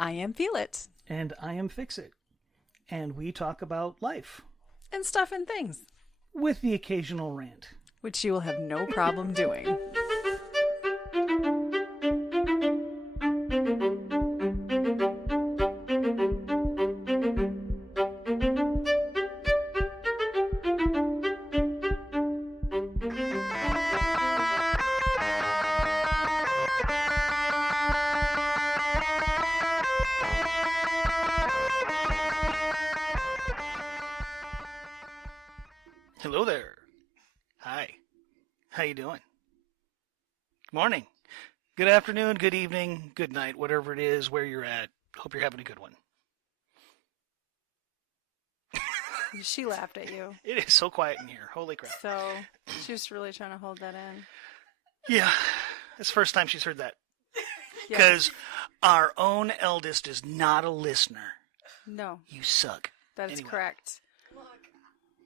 I am Feel It. And I am Fix It. And we talk about life. And stuff and things. With the occasional rant. Which you will have no problem doing. Hello there. Hi. How you doing? Good morning. Good afternoon, good evening, good night, whatever it is, where you're at. Hope you're having a good one. She laughed at you. It is so quiet in here. Holy crap. So she was really trying to hold that in. Yeah. It's the first time she's heard that. Yeah. Because our own eldest is not a listener. No, You suck. that is Anyway. correct. Look,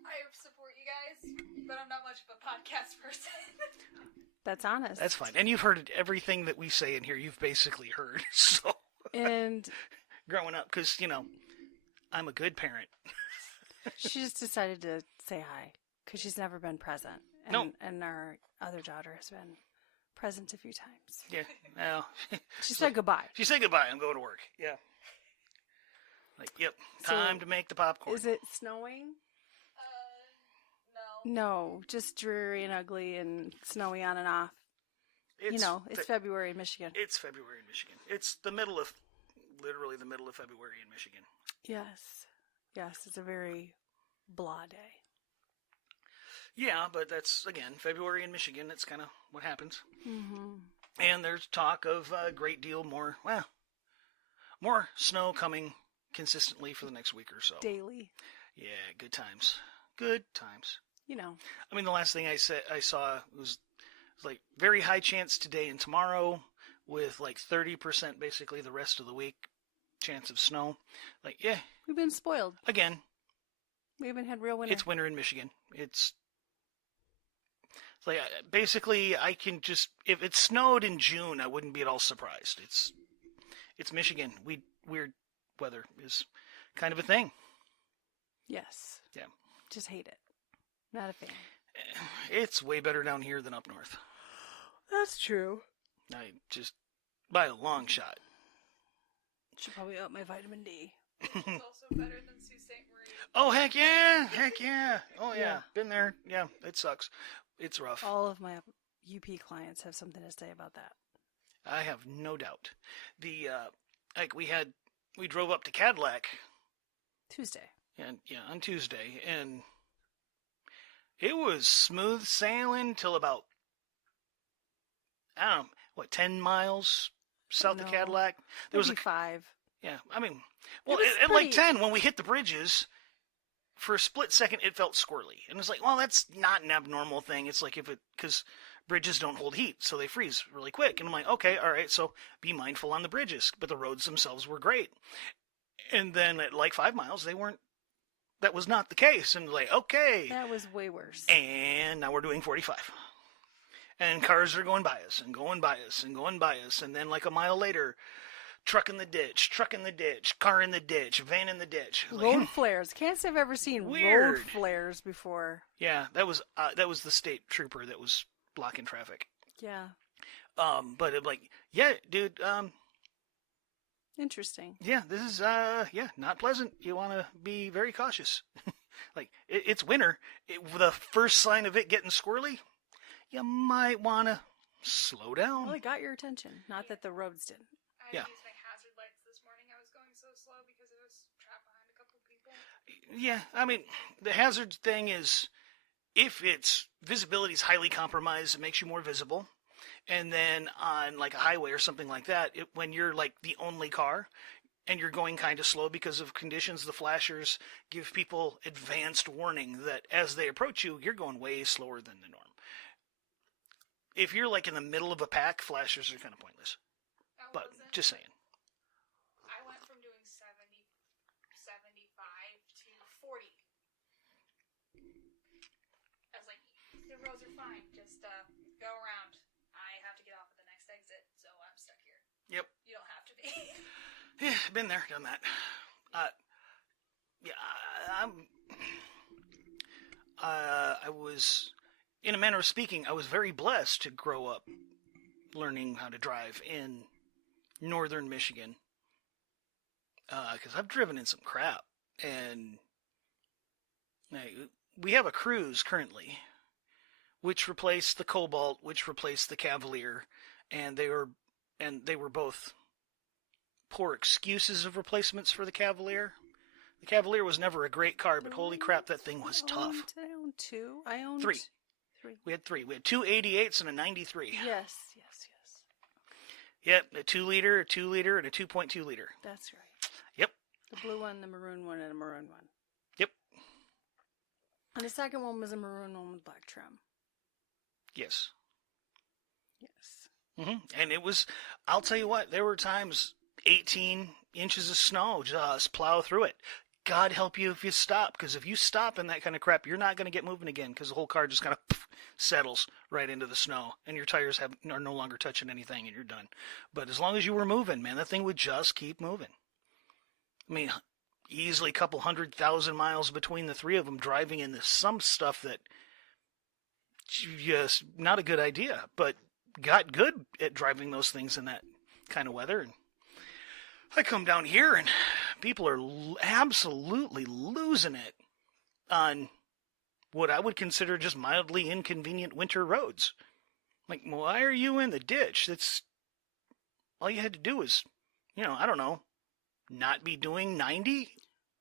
I support you guys, but I'm not much of a podcast person. That's honest. That's fine. And you've heard everything that we say in here. You've basically heard. So, And growing up, because, I'm a good parent. she just decided to say hi because she's never been present. And, No. And our other daughter has been present a few times. Yeah. Well, She said goodbye. she said goodbye. I'm going to work. Yeah. Like, yep. So, Time to make the popcorn. Is it snowing? No. No, just dreary and ugly and snowy on and off. It's February in Michigan. It's February in Michigan. It's literally the middle of February in Michigan. Yes. Yes, it's a very blah day. Yeah, but that's, again, February in Michigan. That's kind of what happens. Mm-hmm. And there's talk of a great deal more snow coming consistently for the next week or so. Daily. Yeah, good times. Good times. I mean, the last thing I saw was like very high chance today and tomorrow with like 30% basically the rest of the week chance of snow. Like, yeah. We've been spoiled. Again. We haven't had real winter. It's winter in Michigan. It's like, basically I can just, if it snowed in June, I wouldn't be at all surprised. It's Michigan. Weird weather is kind of a thing. Yes. Yeah. Just hate it. Not a fan. It's way better down here than up north. That's true. I just, by a long shot. Should probably up my vitamin D. It's also better than Sault Ste. Marie. Oh, heck yeah. Heck yeah. Oh, yeah. Yeah. Been there. Yeah, it sucks. It's rough. All of my UP clients have something to say about that. I have no doubt. We drove up to Cadillac. Tuesday. And yeah, on Tuesday, and it was smooth sailing till about, I don't know, 10 miles south of No. Cadillac? There was Maybe 5. yeah, I mean, well, was at like pretty- 10, when we hit the bridges, for a split second, it felt squirrely. And it's like, well, that's not an abnormal thing. It's like because bridges don't hold heat, so they freeze really quick. And I'm like, okay, all right, so be mindful on the bridges. But the roads themselves were great. And then at like 5 miles, that was not the case. And like, okay. That was way worse. And now we're doing 45. And cars are going by us and going by us and going by us. And then like a mile later, truck in the ditch, car in the ditch, van in the ditch. Road flares. Can't say I've ever seen road Weird. flares before. Yeah, that was the state trooper that was blocking traffic. Yeah. But it, like, yeah, dude, Interesting. yeah, this is, not pleasant. You want to be very cautious. Like, it's winter. The first sign of it getting squirrely, you might want to slow down. Well, it got your attention. Not that the roads didn't. I Yeah. used my hazard lights this morning. I was going so slow because I was trapped behind a couple people. Yeah, I mean, the hazard thing is, if its visibility is highly compromised, it makes you more visible. And then on like a highway or something like that, when you're like the only car and you're going kind of slow because of conditions, the flashers give people advanced warning that as they approach you, you're going way slower than the norm. If you're like in the middle of a pack, flashers are kind of pointless. That But wasn't. just saying. I went from doing 70, 75 to 40. I was like, the roads are fine. Just go around. I have to get off at the next exit, so I'm stuck here. Yep. You don't have to be. Yeah, been there, done that. Yeah, I was, in a manner of speaking, I was very blessed to grow up learning how to drive in northern Michigan. Because I've driven in some crap, and we have a Cruise currently, which replaced the Cobalt, which replaced the Cavalier, and they were both poor excuses of replacements for the Cavalier. The Cavalier was never a great car, but holy crap, that thing was tough. I owned two. I owned Three. Three. We had three. We had two 88s and a 93. Yes. Yep, a 2-liter, a 2-liter, and a 2.2 liter. That's right. Yep. The blue one, the maroon one, and a maroon one. Yep. And the second one was a maroon one with black trim. Yes. Yes. And it was, I'll tell you what, there were times 18 inches of snow, just plow through it. God help you if you stop, because if you stop in that kind of crap, you're not going to get moving again, because the whole car just kind of settles right into the snow, and your tires are no longer touching anything, and you're done. But as long as you were moving, man, that thing would just keep moving. I mean, easily a couple 100,000 miles between the three of them driving into some stuff that just not a good idea, but got good at driving those things in that kind of weather. And I come down here and people are absolutely losing it on what I would consider just mildly inconvenient winter roads. Like, why are you in the ditch? That's all you had to do is, I don't know, not be doing 90.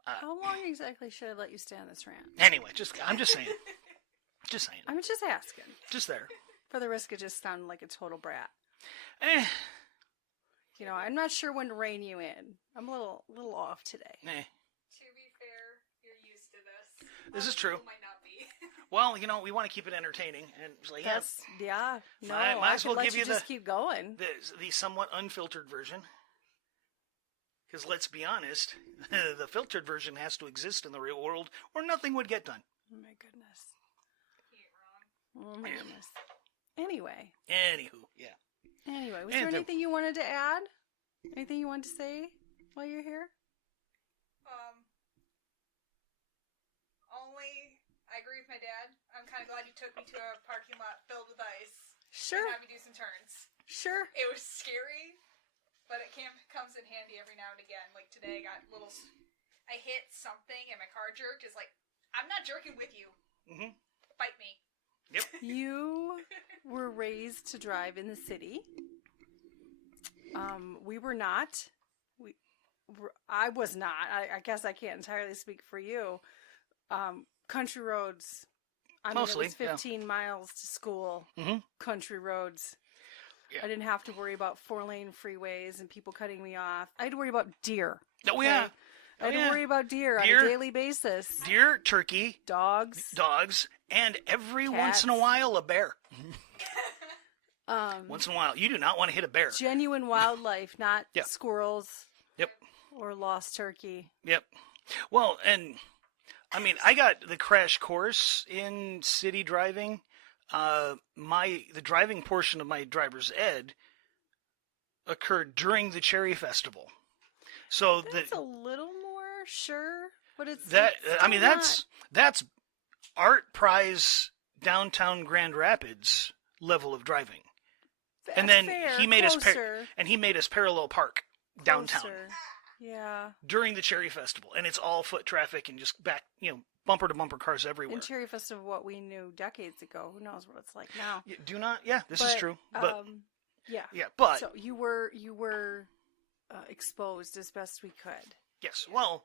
How long exactly should I let you stay on this rant? Anyway, I'm just saying. Just saying. I'm just asking. Just there. For the risk of just sounding like a total brat. Eh. I'm not sure when to rein you in. I'm a little off today. Eh. To be fair, you're used to this. This is true. Might not be. Well, we want to keep it entertaining, and it's like, Yeah. No, might as well I give could you just keep going. the somewhat unfiltered version. Because let's be honest, the filtered version has to exist in the real world, or nothing would get done. Oh my goodness. He ain't wrong. Oh my goodness. Anyway, yeah. was there anything you wanted to add? Anything you wanted to say while you're here? Only, I agree with my dad. I'm kind of glad you took me to a parking lot filled with ice. Sure. And had me do some turns. Sure. It was scary, but it comes in handy every now and again. Like today, I hit something and my car jerked. It's like, I'm not jerking with you. Mm-hmm. Fight me. Yep. You were raised to drive in the city. We were not. I was not. I guess I can't entirely speak for you. Country roads. Mostly, it was 15 miles to school. Mm-hmm. Country roads. Yeah. I didn't have to worry about 4-lane freeways and people cutting me off. I had to worry about deer. Oh, yeah. I had to worry about deer on a daily basis. Deer, turkey, dogs, and every cats. once in a while, a bear. Once in a while. You do not want to hit a bear. Genuine wildlife, not squirrels. Yep. Or lost turkey. Yep. Well, and I got the crash course in city driving. The driving portion of my driver's ed occurred during the Cherry Festival. So that's a little more sure, but it's that's Art Prize downtown Grand Rapids level of driving. And then he made us parallel park downtown. Closer. Yeah. During the Cherry Festival, and it's all foot traffic and just back, bumper to bumper cars everywhere. In Cherry Festival, what we knew decades ago, who knows what it's like now? This is true, but but so you were exposed as best we could. Yes, well.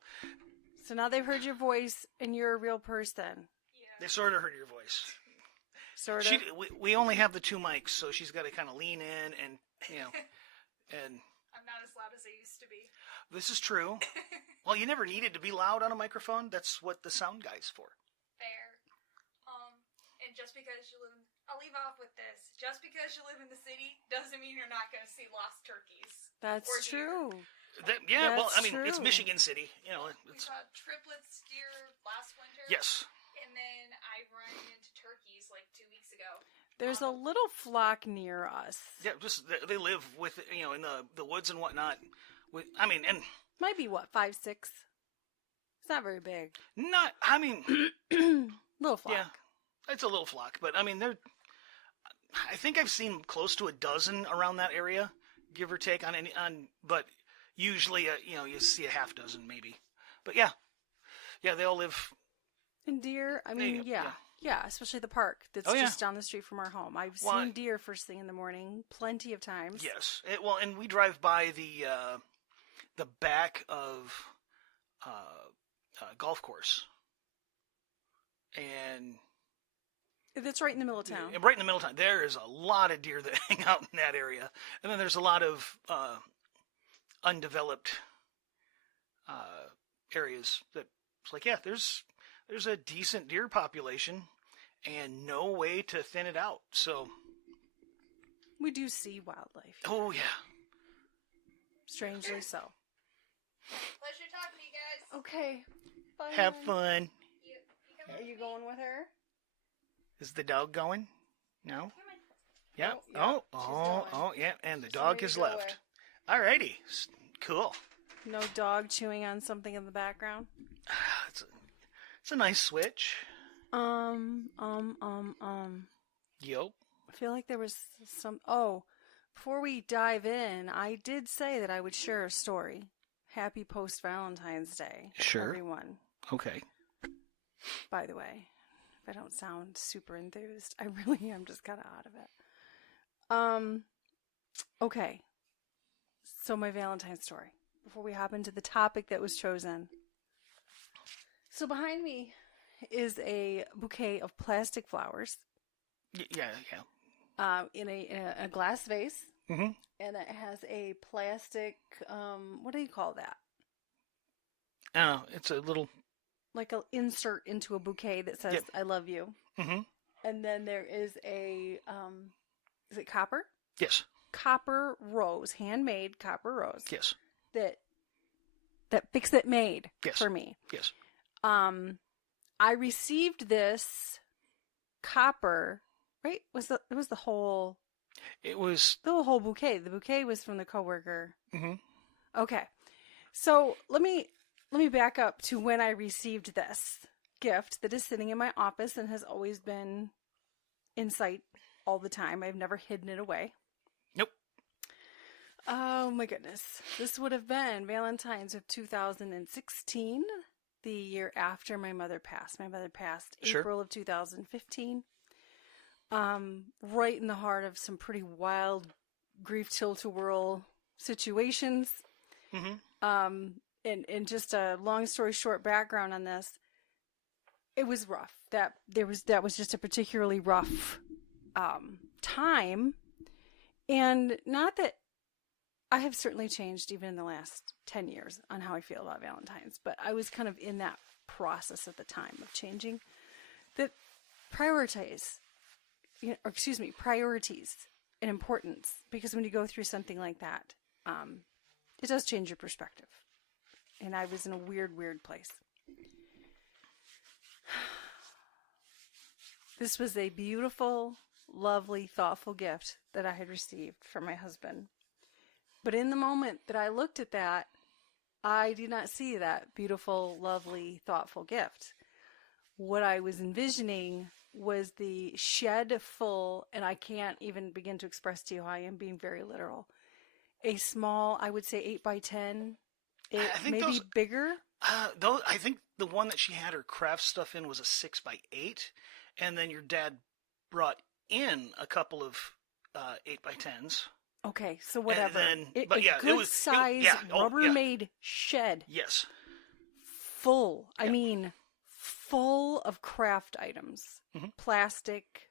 So now they've heard your voice, and you're a real person. Yeah. They sort of heard your voice. Sort of. We only have the 2 mics, so she's got to kind of lean in and and. I'm not as loud as I used to be. This is true. Well, you never needed to be loud on a microphone. That's what the sound guy's for. Fair. And just because you I'll leave off with this. Just because you live in the city doesn't mean you're not going to see lost turkeys. That's true. It's Michigan City. We saw triplets deer last winter. Yes. And then I ran into turkeys like 2 weeks ago. There's a little flock near us. Yeah, just they live with in the woods and whatnot. I mean, and Might be what, 5, 6? It's not very big. not. I mean, Little flock. yeah, it's a little flock, but I mean, they're. I think I've seen close to a dozen around that area, give or take but usually, you see a half dozen maybe. But yeah, they all live. And deer, I mean, yeah, especially the park that's Oh, yeah. just down the street from our home. I've Well, seen deer first thing in the morning plenty of times. Yes, and we drive by the back of golf course, and That's right in the middle of town. right in the middle of town, there is a lot of deer that hang out in that area, and then there's a lot of undeveloped areas that it's like, yeah, there's a decent deer population, and no way to thin it out. So, We do see wildlife, oh yeah, strangely so. Pleasure talking to you guys. Okay. Bye. have fun. You come Are with you me? going with her? Is the dog going? No. Come on. Yeah. Oh, yeah, she's going. Oh, yeah. And the She's dog ready has to go left. Alrighty. Cool. No dog chewing on something in the background? It's a nice switch. Yup. I feel like there was some. Oh, before we dive in, I did say that I would share a story. Happy post Valentine's Day, Sure. everyone. Okay. By the way, if I don't sound super enthused, I really am just kind of out of it. Okay. So my Valentine's story. Before we hop into the topic that was chosen. So behind me is a bouquet of plastic flowers Yeah. in a glass vase, Mm-hmm. and it has a plastic. What do you call that? I don't know. It's a little. Like an insert into a bouquet that says Yep. "I love you," Mm-hmm. and then there is a is it copper? Yes. Copper rose, handmade copper rose Yes. that Fix It made Yes. for me. Yes. I received this copper. Right? It was the whole It was. whole bouquet. The bouquet was from the coworker. Mm-hmm. Okay. So let me back up to when I received this gift that is sitting in my office and has always been in sight all the time. I've never hidden it away. Nope. Oh my goodness. This would have been Valentine's of 2016, the year after my mother passed. My mother passed Sure. April of 2015. Right in the heart of some pretty wild grief tilt-a-whirl situations. Mm-hmm. And just a long story short background on this, it was rough. That was just a particularly rough time, and not that I have certainly changed even in the last 10 years on how I feel about Valentine's, but I was kind of in that process at the time of changing. That priorities and importance, because when you go through something like that, it does change your perspective. And I was in a weird place. This was a beautiful, lovely, thoughtful gift that I had received from my husband. But in the moment that I looked at that, I did not see that beautiful, lovely, thoughtful gift. What I was envisioning was the shed full, and I can't even begin to express to you how I am being very literal. A small, I would say 8 by 10, I think maybe those- bigger. Though I think the one that she had her craft stuff in was a 6x8, and then your dad brought in a couple of 8x10s. Okay, so whatever. then- a but yeah, it good was- size yeah, oh, yeah. Rubbermaid shed, Yes. full. I Yeah. mean, full of craft items, Mhm. plastic,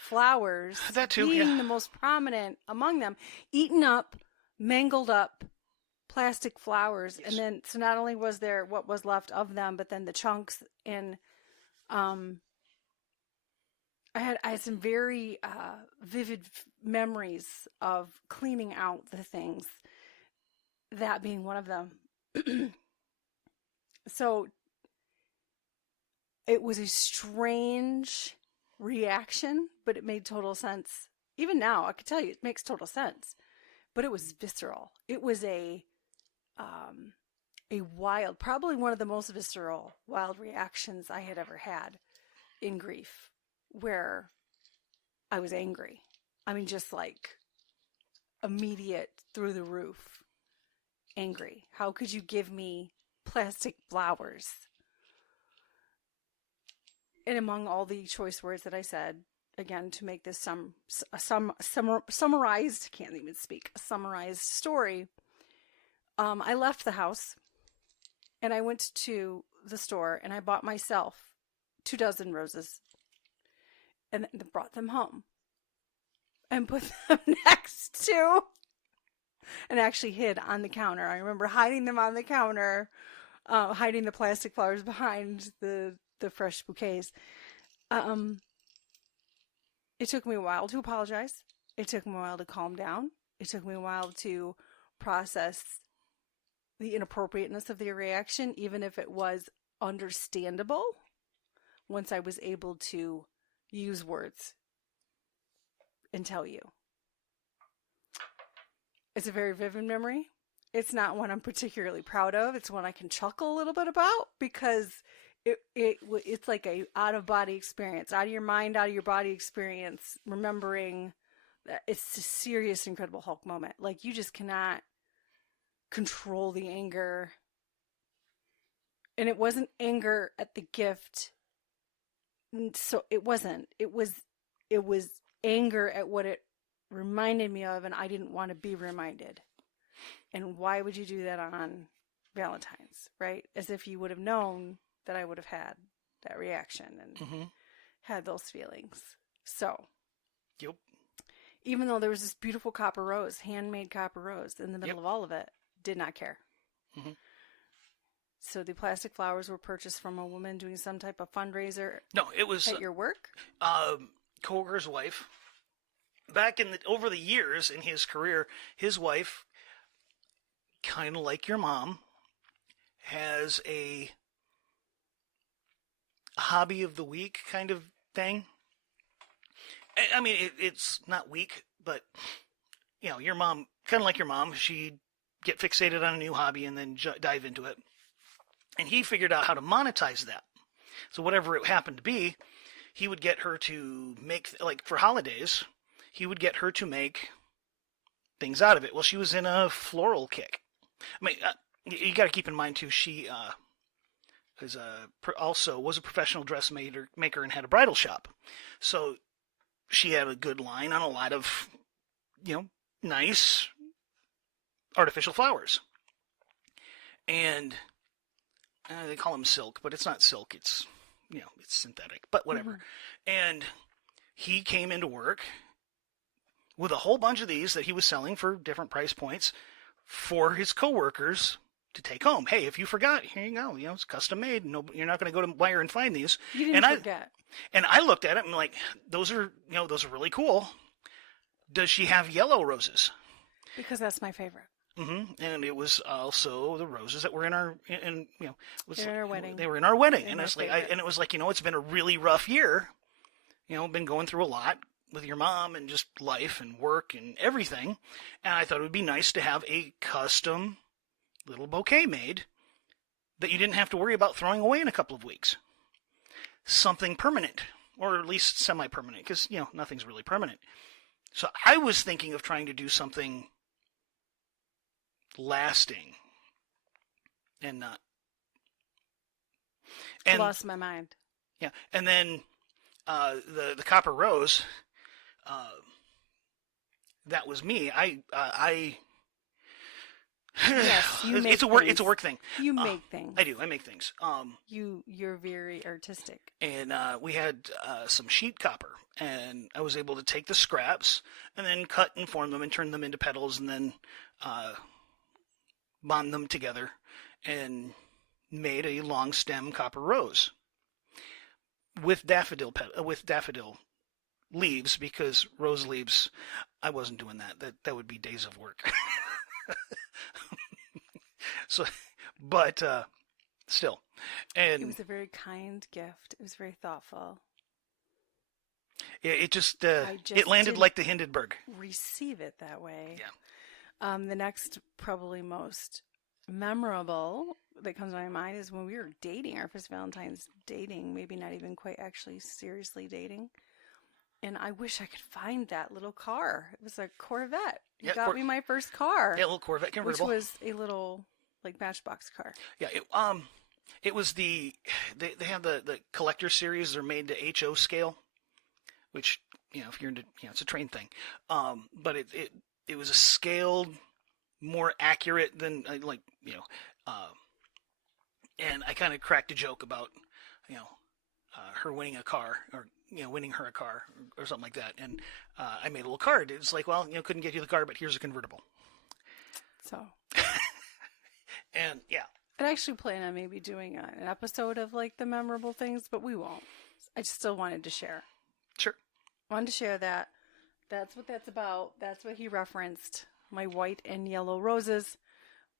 flowers. That too, being yeah. the most prominent among them. Eaten up, mangled up plastic flowers, Yes. and then so not only was there what was left of them, but then the chunks and I had some very vivid memories of cleaning out the things, that being one of them. So it was a strange reaction, but it made total sense. Even now, I could tell you it makes total sense. But it was visceral. It was a a wild, probably one of the most visceral, wild reactions I had ever had in grief, where I was angry. I mean, just like immediate, through the roof, angry. How could you give me plastic flowers? And among all the choice words that I said, again, to make this summarized, can't even speak, a summarized story, I left the house and I went to the store and I bought myself 24 roses and then brought them home and put them next to, and actually hid on the counter. I remember hiding them on the counter, hiding the plastic flowers behind the fresh bouquets. It took me a while to apologize. It took me a while to calm down. It took me a while to process the inappropriateness of the reaction, even if it was understandable, once I was able to use words and tell you. It's a very vivid memory. It's not one I'm particularly proud of. It's one I can chuckle a little bit about because it's like a out of body experience, out of your mind, out of your body experience, remembering that it's a serious, incredible Hulk moment. Like, you just cannot control the anger. And it wasn't anger at the gift. So it wasn't. It was anger at what it reminded me of, and I didn't want to be reminded. And why would you do that on Valentine's, right? As if you would have known that I would have had that reaction and had those feelings. So, Yep. Even though there was this beautiful copper rose, handmade copper rose in the middle of all of it, did not care. So the plastic flowers were purchased from a woman doing some type of fundraiser. No, it was at your work. Coworker's wife. Back over the years in his career, his wife, kind of like your mom, has a hobby of the week kind of thing. I mean, it's not weak, but your mom, kind of like your mom, she'd get fixated on a new hobby and then dive into it. And he figured out how to monetize that. So whatever it happened to be, he would get her to make, like for holidays, he would get her to make things out of it. Well, she was in a floral kick. I mean, you got to keep in mind too, she also was a professional dressmaker and had a bridal shop. So she had a good line on a lot of, nice artificial flowers. And they call them silk, but it's not silk. It's, it's synthetic, but whatever. And he came into work with a whole bunch of these that he was selling for different price points for his coworkers to take home. Hey, if you forgot, here you go. It's custom made. No, you're not going to go to Meijer and find these. You didn't forget. And I looked at it and I'm like, those are really cool. Does she have yellow roses? Because that's my favorite. And it was also the roses that were in our, in our wedding. They were in our wedding, And and it's my it was like, it's been a really rough year. Been going through a lot with your mom and just life and work and everything. And I thought it would be nice to have a custom little bouquet made that you didn't have to worry about throwing away in a couple of weeks. Something permanent, or at least semi-permanent, because nothing's really permanent. So I was thinking of trying to do something lasting and not. And lost my mind. Yeah, and then the copper rose. That was me. Yes, you make it's a work. things. It's a work thing. You make things. I do. I make things. You're very artistic. And we had some sheet copper, and I was able to take the scraps and then cut and form them and turn them into petals, and then bond them together, and made a long stem copper rose with daffodil leaves, because rose leaves, I wasn't doing that. That would be days of work. So, but still, and it was a very kind gift. It was very thoughtful. It just I just it landed didn't like the Hindenburg. receive it that way. Yeah. The next probably most memorable that comes to my mind is when we were dating, our first Valentine's dating, maybe not even quite actually seriously dating. And I wish I could find that little car. It was a Corvette. You Yeah, got me my first car, Yeah, a little Corvette which convertible. was a little like Matchbox car. Yeah, it was they have the collector series. They're made to HO scale, which if you're into it's a train thing. But it was a scaled, more accurate than and I kind of cracked a joke about her winning a car or winning her a car or something like that, and I made a little card. It's like, well, couldn't get you the car, but here's a convertible. So, and yeah. I'd actually plan on maybe doing an episode of like the memorable things, but we won't. I just still wanted to share. Sure. Wanted to share that. That's what that's about. That's what he referenced. My white and yellow roses.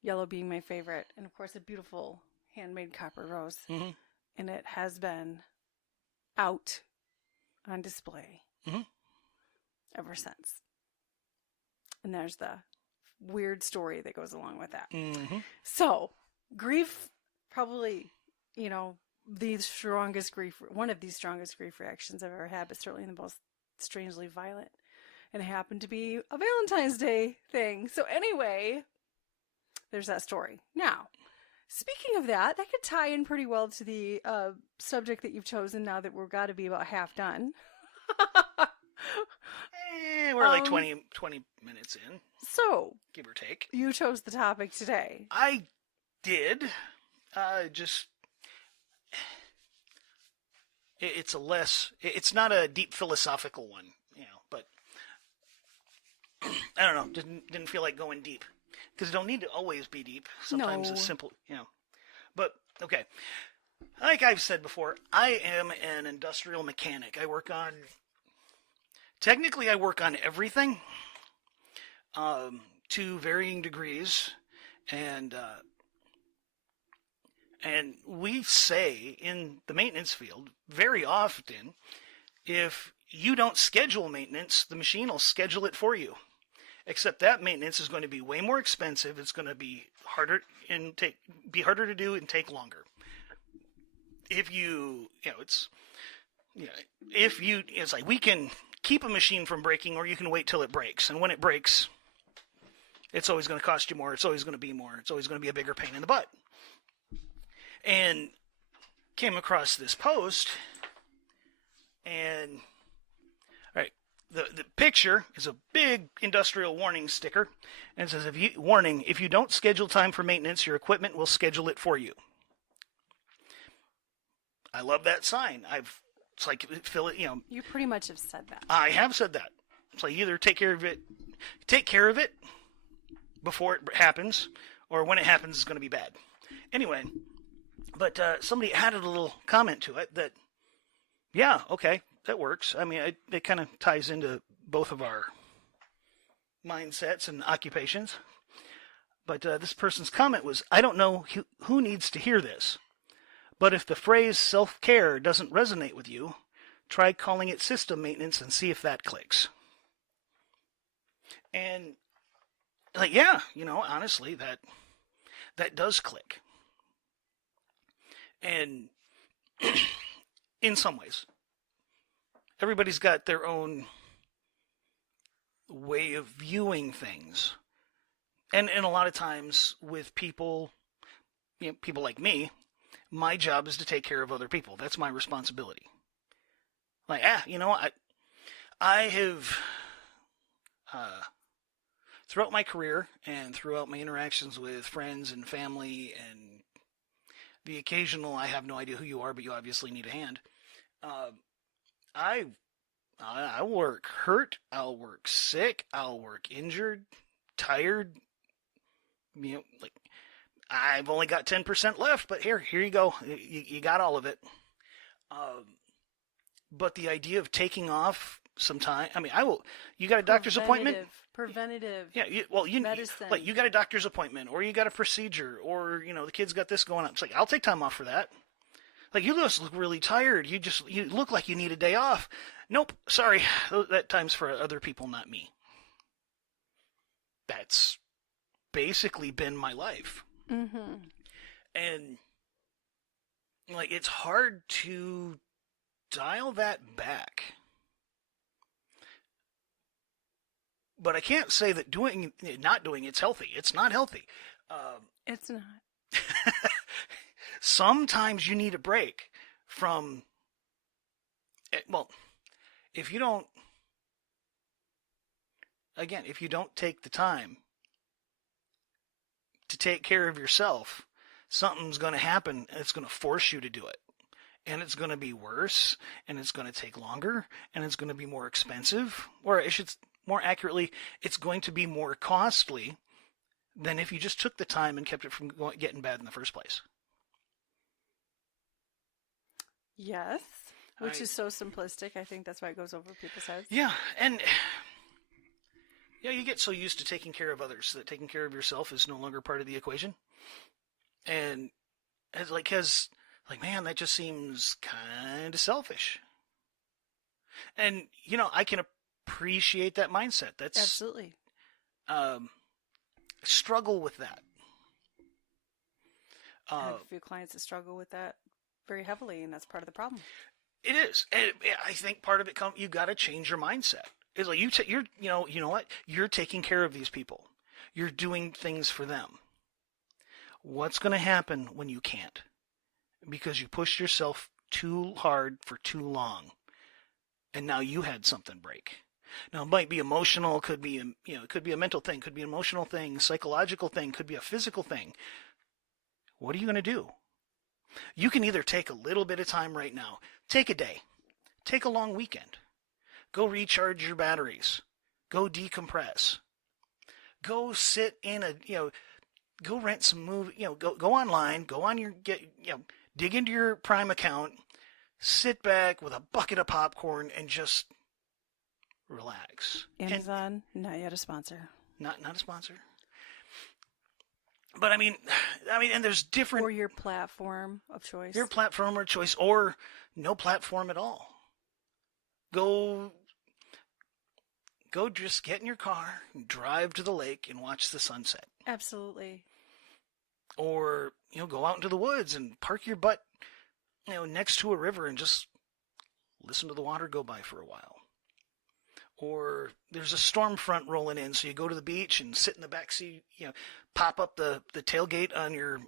Yellow being my favorite. And of course, a beautiful handmade copper rose. Mm-hmm. And it has been out on display ever since. And there's the weird story that goes along with that. Mm-hmm. So, grief, probably, the strongest grief, one of the strongest grief reactions I've ever had, but certainly the most strangely violent. And it happened to be a Valentine's Day thing. So anyway, there's that story. Now, speaking of that could tie in pretty well to the subject that you've chosen now that we're got to be about half done. We're like 20 minutes in, So, give or take. you chose the topic today. I did. It's not a deep philosophical one, but I don't know. Didn't feel like going deep because it don't need to always be deep. Sometimes No. it's simple, But okay, like I've said before, I am an industrial mechanic. Technically, I work on everything, to varying degrees, and we say in the maintenance field very often, if you don't schedule maintenance, the machine will schedule it for you. Except that maintenance is going to be way more expensive. It's going to be harder to do and take longer. If it's like we can keep a machine from breaking, or you can wait till it breaks. And when it breaks, it's always going to cost you more. It's always going to be more. It's always going to be a bigger pain in the butt. And came across this post, and all right, the picture is a big industrial warning sticker, and it says, if you don't schedule time for maintenance, your equipment will schedule it for you. I love that sign. It's like, fill it, You pretty much have said that. I have said that. It's like either take care of it before it happens, or when it happens, it's going to be bad. Anyway, but somebody added a little comment to it that, yeah, okay, that works. I mean, it kind of ties into both of our mindsets and occupations. But this person's comment was, I don't know who needs to hear this, but if the phrase self-care doesn't resonate with you, try calling it system maintenance and see if that clicks. And like, yeah, honestly, that does click. And in some ways, everybody's got their own way of viewing things. And a lot of times with people, people like me, my job is to take care of other people. That's my responsibility. Like, I have, throughout my career and throughout my interactions with friends and family and the occasional, I have no idea who you are, but you obviously need a hand. I work hurt. I'll work sick. I'll work injured, tired. Like I've only got 10% left, but here you go. You got all of it. But the idea of taking off some time. I mean, I will. You got a doctor's appointment. Preventative. Yeah. Medicine. Like you got a doctor's appointment, or you got a procedure, or the kid's got this going on. It's like I'll take time off for that. Like you just look really tired. You look like you need a day off. Nope. Sorry. That time's for other people, not me. That's basically been my life. Mm-hmm. And like it's hard to dial that back. But I can't say that not doing it's healthy. It's not healthy. It's not. Sometimes you need a break from, well, if you don't, again, if you don't take the time to take care of yourself, something's going to happen and it's going to force you to do it. And it's going to be worse, and it's going to take longer, and it's going to be more expensive, or it should, more accurately, it's going to be more costly than if you just took the time and kept it from getting bad in the first place. Yes. Which is so simplistic. I think that's why it goes over people's heads. Yeah, and yeah, you get so used to taking care of others that taking care of yourself is no longer part of the equation. And it's like, man, that just seems kind of selfish. And, I can appreciate that mindset. That's Absolutely. Struggle with that. I have a few clients that struggle with that very heavily, and that's part of the problem. It is. And I think part of it you got to change your mindset. It's like you know what? You're taking care of these people. You're doing things for them. What's going to happen when you can't? Because you pushed yourself too hard for too long, and now you had something break. Now it might be emotional, could be it could be a mental thing, could be an emotional thing, psychological thing, could be a physical thing. What are you going to do? You can either take a little bit of time right now, take a day, take a long weekend, go recharge your batteries, go decompress, go sit in go rent some movie, go online, go on dig into your Prime account, sit back with a bucket of popcorn and just relax. Amazon, not yet a sponsor. Not a sponsor. But I mean, and there's different. Or your platform of choice. Your platform of choice, or no platform at all. Go just get in your car, drive to the lake, and watch the sunset. Absolutely. Or, go out into the woods and park your butt, next to a river and just listen to the water go by for a while. Or there's a storm front rolling in, so you go to the beach and sit in the back seat, pop up the tailgate on your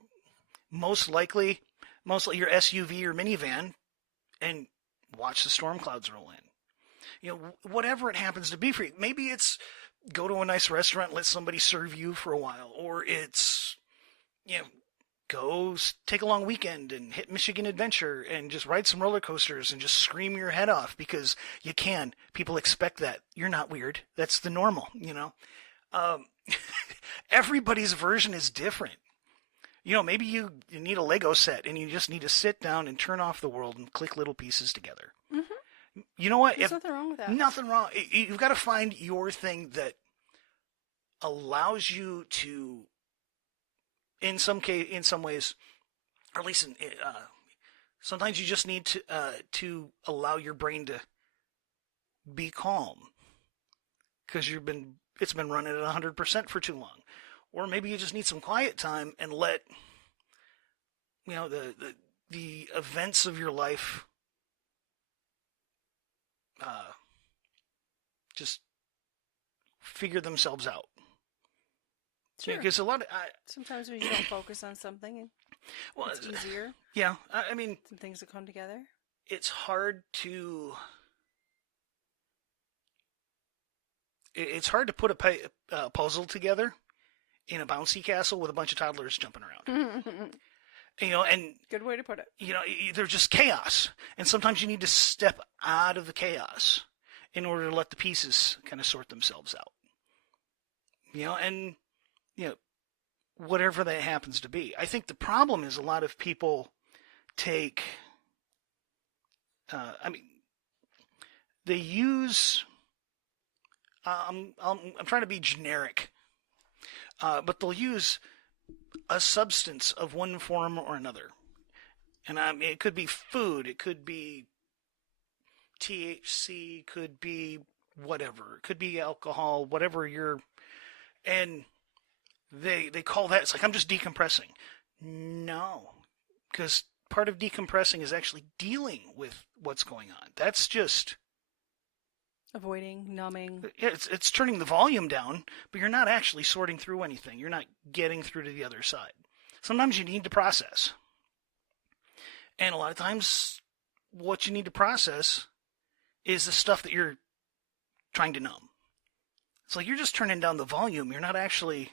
mostly your SUV or minivan and watch the storm clouds roll in. Whatever it happens to be for you. Maybe it's go to a nice restaurant and let somebody serve you for a while, or it's go take a long weekend and hit Michigan Adventure and just ride some roller coasters and just scream your head off because you can. People expect that. You're not weird. That's the normal, Everybody's version is different. Maybe you need a Lego set and you just need to sit down and turn off the world and click little pieces together. Mm-hmm. You know what? There's nothing wrong with that. Nothing wrong. You've got to find your thing that allows you to, in some ways, or at least sometimes you just need to allow your brain to be calm because it's been running at 100% for too long, or maybe you just need some quiet time and let the events of your life just figure themselves out. Sure. Because a lot of sometimes when you don't focus on something, it's easier. Yeah, I mean, some things will come together. It's hard to. It's hard to put a puzzle together in a bouncy castle with a bunch of toddlers jumping around. And good way to put it. They're just chaos, and sometimes you need to step out of the chaos in order to let the pieces kind of sort themselves out. And whatever that happens to be. I think the problem is a lot of people take. They use. I'm trying to be generic, but they'll use a substance of one form or another, and it could be food, it could be THC, could be whatever, it could be alcohol, whatever and they call that, it's like, I'm just decompressing. No, because part of decompressing is actually dealing with what's going on. That's just Avoiding, numbing. it's turning the volume down, but you're not actually sorting through anything. You're not getting through to the other side. Sometimes you need to process. And a lot of times what you need to process is the stuff that you're trying to numb. It's like you're just turning down the volume. You're not actually,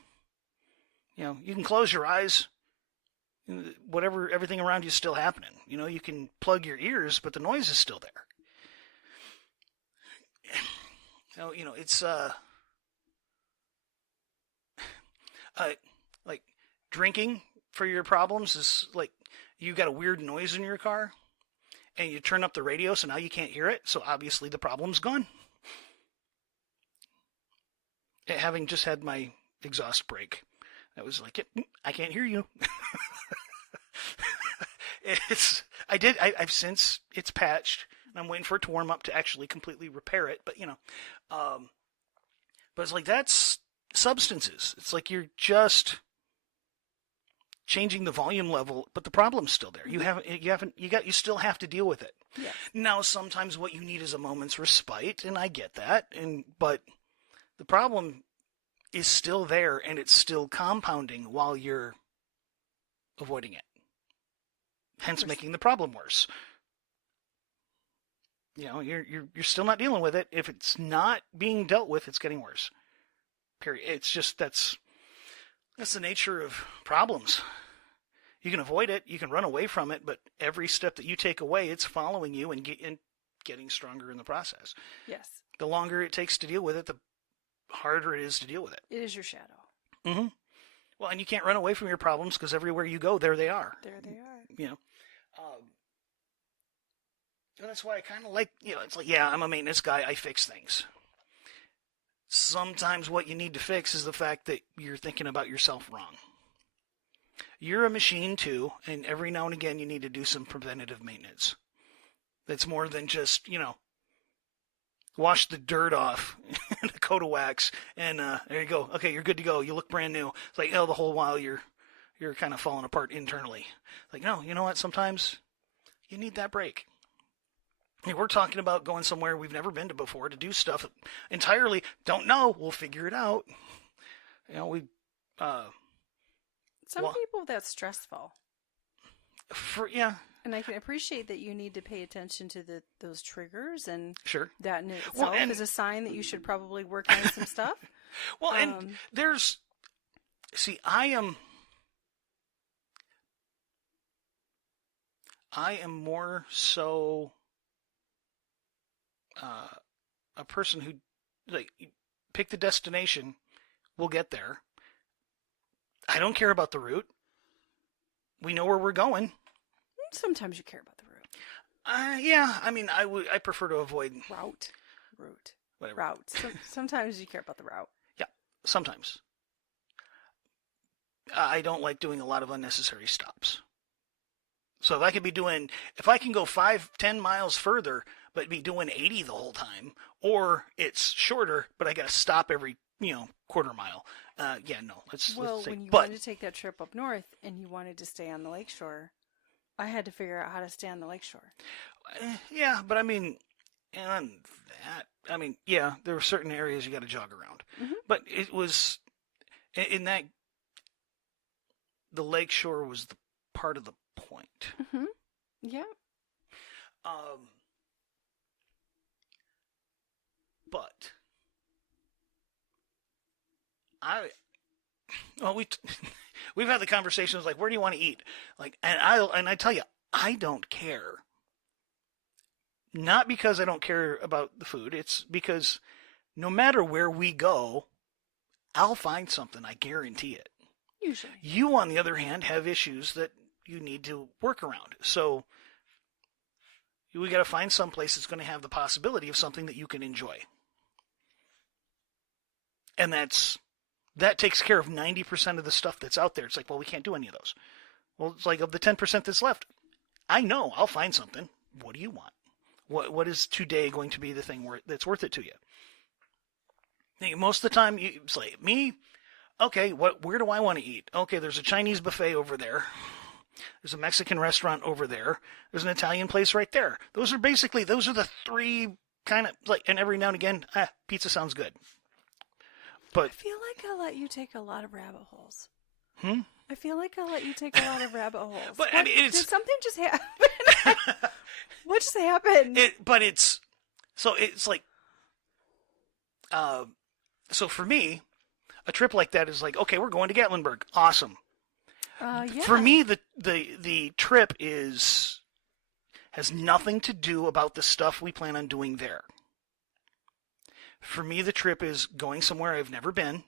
you can close your eyes. Everything around you is still happening. You can plug your ears, but the noise is still there. It's like drinking for your problems is like you got a weird noise in your car and you turn up the radio, so now you can't hear it, so obviously the problem's gone. Having just had my exhaust break, I was like, I can't hear you. I've since it's patched, and I'm waiting for it to warm up to actually completely repair it. But but it's like that's substances. It's like you're just changing the volume level, but the problem's still there. You still have to deal with it. Yeah. Now, sometimes what you need is a moment's respite, and I get that. But the problem is still there, and it's still compounding while you're avoiding it. Hence making the problem worse. You're still not dealing with it. If it's not being dealt with, it's getting worse. Period. It's just that's the nature of problems. You can avoid it, you can run away from it, but every step that you take away, it's following you and getting stronger in the process. Yes. The longer it takes to deal with it, the harder it is to deal with it. It is your shadow. Mm-hmm. Well, and you can't run away from your problems because everywhere you go, there they are. There they are. And that's why I kind of like, it's like, yeah, I'm a maintenance guy. I fix things. Sometimes what you need to fix is the fact that you're thinking about yourself wrong. You're a machine too, and every now and again you need to do some preventative maintenance. That's more than just, wash the dirt off in a coat of wax, and there you go. Okay, you're good to go. You look brand new. It's like, the whole while you're kind of falling apart internally. Like, no, you know what? Sometimes you need that break. Hey, we're talking about going somewhere we've never been to before to do stuff entirely. Don't know. We'll figure it out. Some people, that's stressful. Yeah. And I can appreciate that you need to pay attention to those triggers, and sure. That in itself is a sign that you should probably work on some stuff. Well, and I am more so a person who, like, pick the destination, we'll get there. I don't care about the route. We know where we're going. Sometimes you care about the route. Yeah, I mean, I prefer to avoid route, whatever. Route. Sometimes you care about the route. Yeah, sometimes. I don't like doing a lot of unnecessary stops. So if I can go 5-10 miles further, but be doing 80 the whole time, or it's shorter, but I got to stop every, quarter mile. Let's when you wanted to take that trip up north and you wanted to stay on the lakeshore, I had to figure out how to stay on the lakeshore. Yeah, but I mean, and that, there were certain areas you got to jog around. Mm-hmm. But it was, in that, the lakeshore was the part of the point. Mm-hmm. Yeah. But we've had the conversations like, where do you want to eat? Like, and I tell you, I don't care. Not because I don't care about the food. It's because no matter where we go, I'll find something. I guarantee it. Usually. You, on the other hand, have issues that you need to work around. So we got to find some place that's going to have the possibility of something that you can enjoy. And that takes care of 90% of the stuff that's out there. It's like, well, we can't do any of those. Well, it's like, of the 10% that's left, I know I'll find something. What do you want? What is today going to be the thing that's worth it to you? Most of the time, it's like me, Okay, where do I want to eat? Okay, there's a Chinese buffet over there. There's a Mexican restaurant over there. There's an Italian place right there. Those are the three kind of like, and every now and again, pizza sounds good. I But feel like I let you take a lot of rabbit holes. hmm? I feel like I let you take a lot of rabbit holes. But I mean, Did something just happen? What just happened? It's like, so for me, a trip like that is like, okay, we're going to Gatlinburg. Awesome. Yeah. For me, the trip has nothing to do about the stuff we plan on doing there. For me, the trip is going somewhere I've never been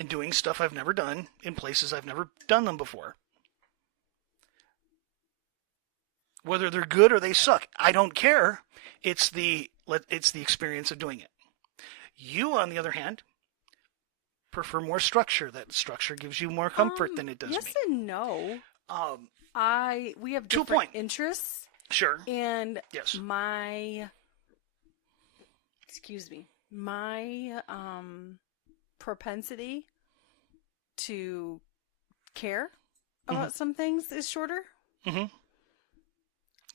and doing stuff I've never done in places I've never done them before. Whether they're good or they suck, I don't care. It's the experience of doing it. You, on the other hand, prefer more structure. That structure gives you more comfort than it does yes me. and no. We have To a different point. interests, Sure. and Yes. my propensity to care about some things is shorter. Mm-hmm.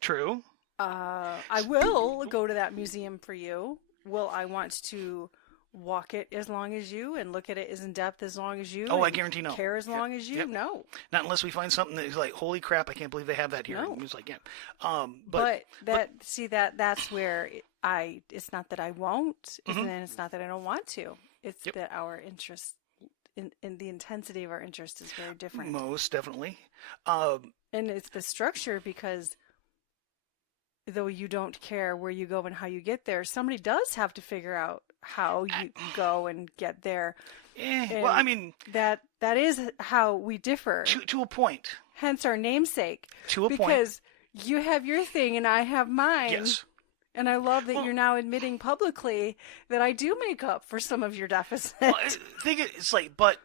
True. I will go to that museum for you. Will I want to walk it as long as you and look at it as in depth as long as you? Oh, I and guarantee no. Care as long as you? Yep. No. Not unless we find something that is like, holy crap, I can't believe they have that here. No. And it's like, yeah. That's where it's not that I won't, and it's not that I don't want to. It's that our interest in the intensity of our interest is very different. Most definitely. And it's the structure, because though you don't care where you go and how you get there, somebody does have to figure out how you go and get there. Well, I mean, that is how we differ. to a point. Hence our namesake. To a point. Because you have your thing and I have mine. Yes. And I love that you're now admitting publicly that I do make up for some of your deficit. Well, I think it's like, but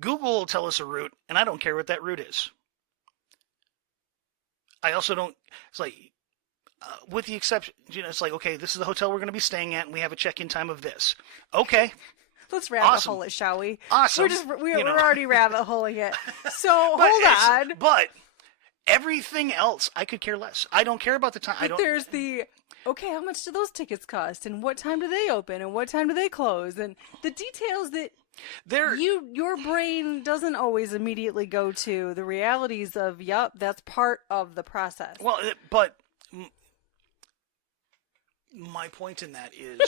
Google will tell us a route, and I don't care what that route is. I also don't. It's like, with the exception, it's like, okay, this is the hotel we're going to be staying at, and we have a check-in time of this. Okay. Let's rabbit hole it, shall we? Awesome. We're already rabbit holing it. So hold on. But everything else, I could care less. I don't care about the time. But there's okay, how much do those tickets cost? And what time do they open? And what time do they close? And the details that your brain doesn't always immediately go to, the realities of, that's part of the process. Well, but my point in that is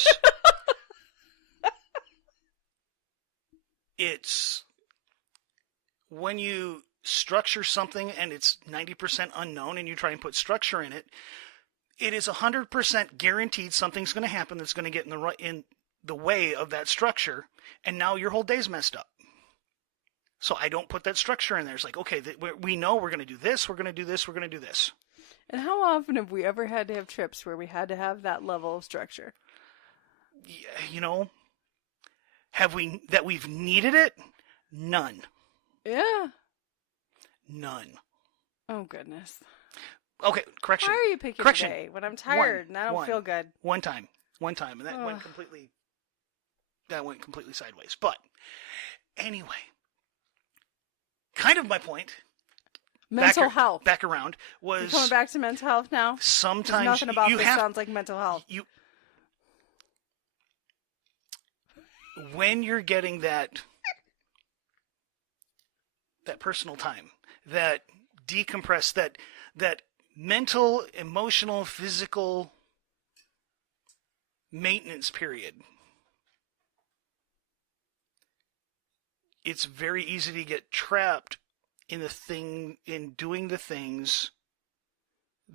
it's when you structure something and it's 90% unknown and you try and put structure in it, it is 100% guaranteed something's going to happen that's going to get in the way of that structure, and now your whole day's messed up. So I don't put that structure in there. It's like, okay, we know we're going to do this, we're going to do this, we're going to do this. And how often have we ever had to have trips where we had to have that level of structure? That we've needed it? None. Yeah. None. Oh, goodness. Okay, correction. Why are you picking today when I'm tired and I don't feel good? One time, and that went completely sideways. But anyway, kind of my point. Mental health. Back around was. You're coming back to mental health now. Sometimes nothing about this sounds like mental health. When you're getting that personal time, that decompress, that mental, emotional, physical maintenance period, it's very easy to get trapped in doing the things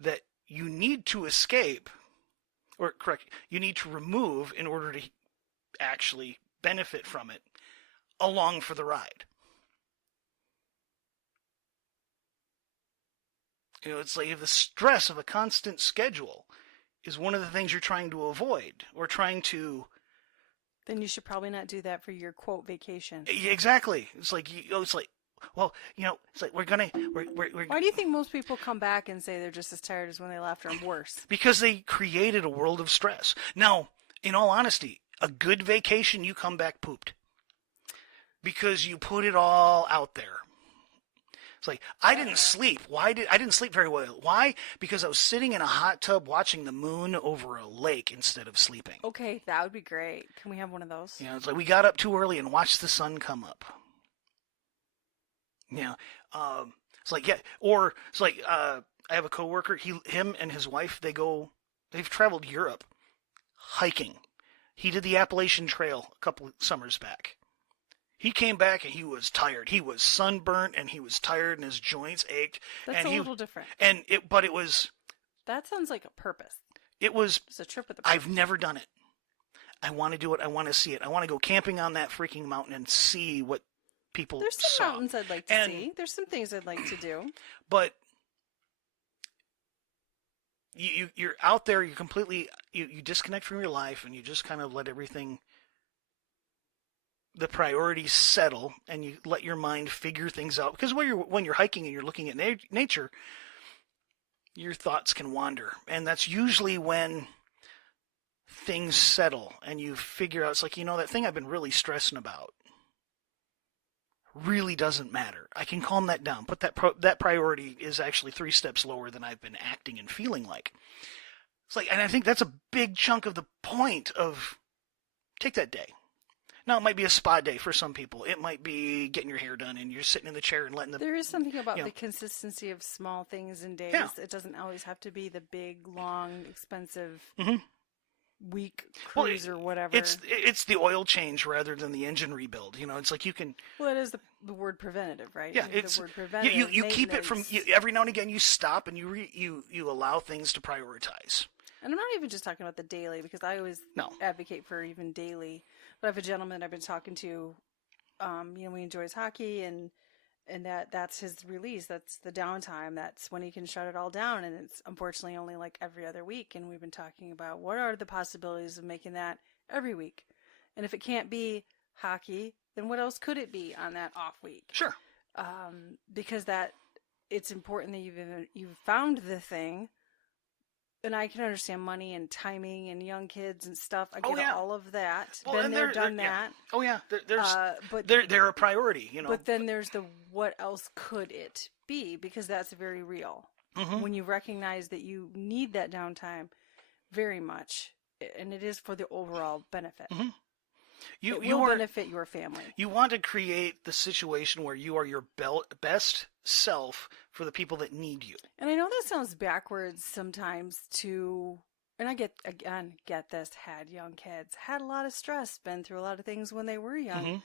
that you need to escape, or correct, you need to remove in order to actually benefit from it along for the ride. It's like if the stress of a constant schedule is one of the things you're trying to avoid or trying to... Then you should probably not do that for your quote vacation. Exactly. It's like, well, it's like we're Why do you think most people come back and say they're just as tired as when they left or worse? because they created a world of stress. Now, in all honesty, a good vacation, you come back pooped because you put it all out there. It's like, I didn't sleep. I didn't sleep very well. Why? Because I was sitting in a hot tub watching the moon over a lake instead of sleeping. Okay, that would be great. Can we have one of those? It's like we got up too early and watched the sun come up. It's like, yeah, or it's like, I have a coworker, him and his wife, they've traveled Europe hiking. He did the Appalachian Trail a couple of summers back. He came back and he was tired. He was sunburnt and he was tired and his joints ached. That's and a little different. But it was. That sounds like a purpose. It was. It's a trip with a purpose. I've never done it. I want to do it. I want to see it. I want to go camping on that freaking mountain and see what people There's some saw. mountains I'd like to see. There's some things I'd like to do. But you're out there. You completely you disconnect from your life and you just kind of let everything. The priorities settle, and you let your mind figure things out. Because when you're hiking and you're looking at nature, your thoughts can wander, and that's usually when things settle, and you figure out it's like that thing I've been really stressing about really doesn't matter. I can calm that down. But that priority is actually 3 steps lower than I've been acting and feeling like. It's like, and I think that's a big chunk of the point of take that day. Now, it might be a spa day for some people. It might be getting your hair done and you're sitting in the chair and letting There is something about the consistency of small things and days. Yeah. It doesn't always have to be the big, long, expensive week cruise or whatever. It's the oil change rather than the engine rebuild. It's like you can. Well, it is the word preventative, right? Yeah, it's the word preventative. You keep it from every now and again. You stop and you allow things to prioritize. And I'm not even just talking about the daily, because I always advocate for even daily. But I have a gentleman I've been talking to. We enjoy his hockey, and that's his release. That's the downtime. That's when he can shut it all down. And it's unfortunately only like every other week. And we've been talking about what are the possibilities of making that every week. And if it can't be hockey, then what else could it be on that off week? Sure. Because it's important that you've found the thing. And I can understand money and timing and young kids and stuff. I get all of that. Well, Been there, done that. Yeah. Oh yeah, they're a priority, But then there's the what else could it be? Because that's very real. Mm-hmm. When you recognize that you need that downtime very much, and it is for the overall benefit. Mm-hmm. It will benefit your family. You want to create the situation where you are your best self for the people that need you. And I know that sounds backwards sometimes and I get this, had young kids, had a lot of stress, been through a lot of things when they were young. Mm-hmm.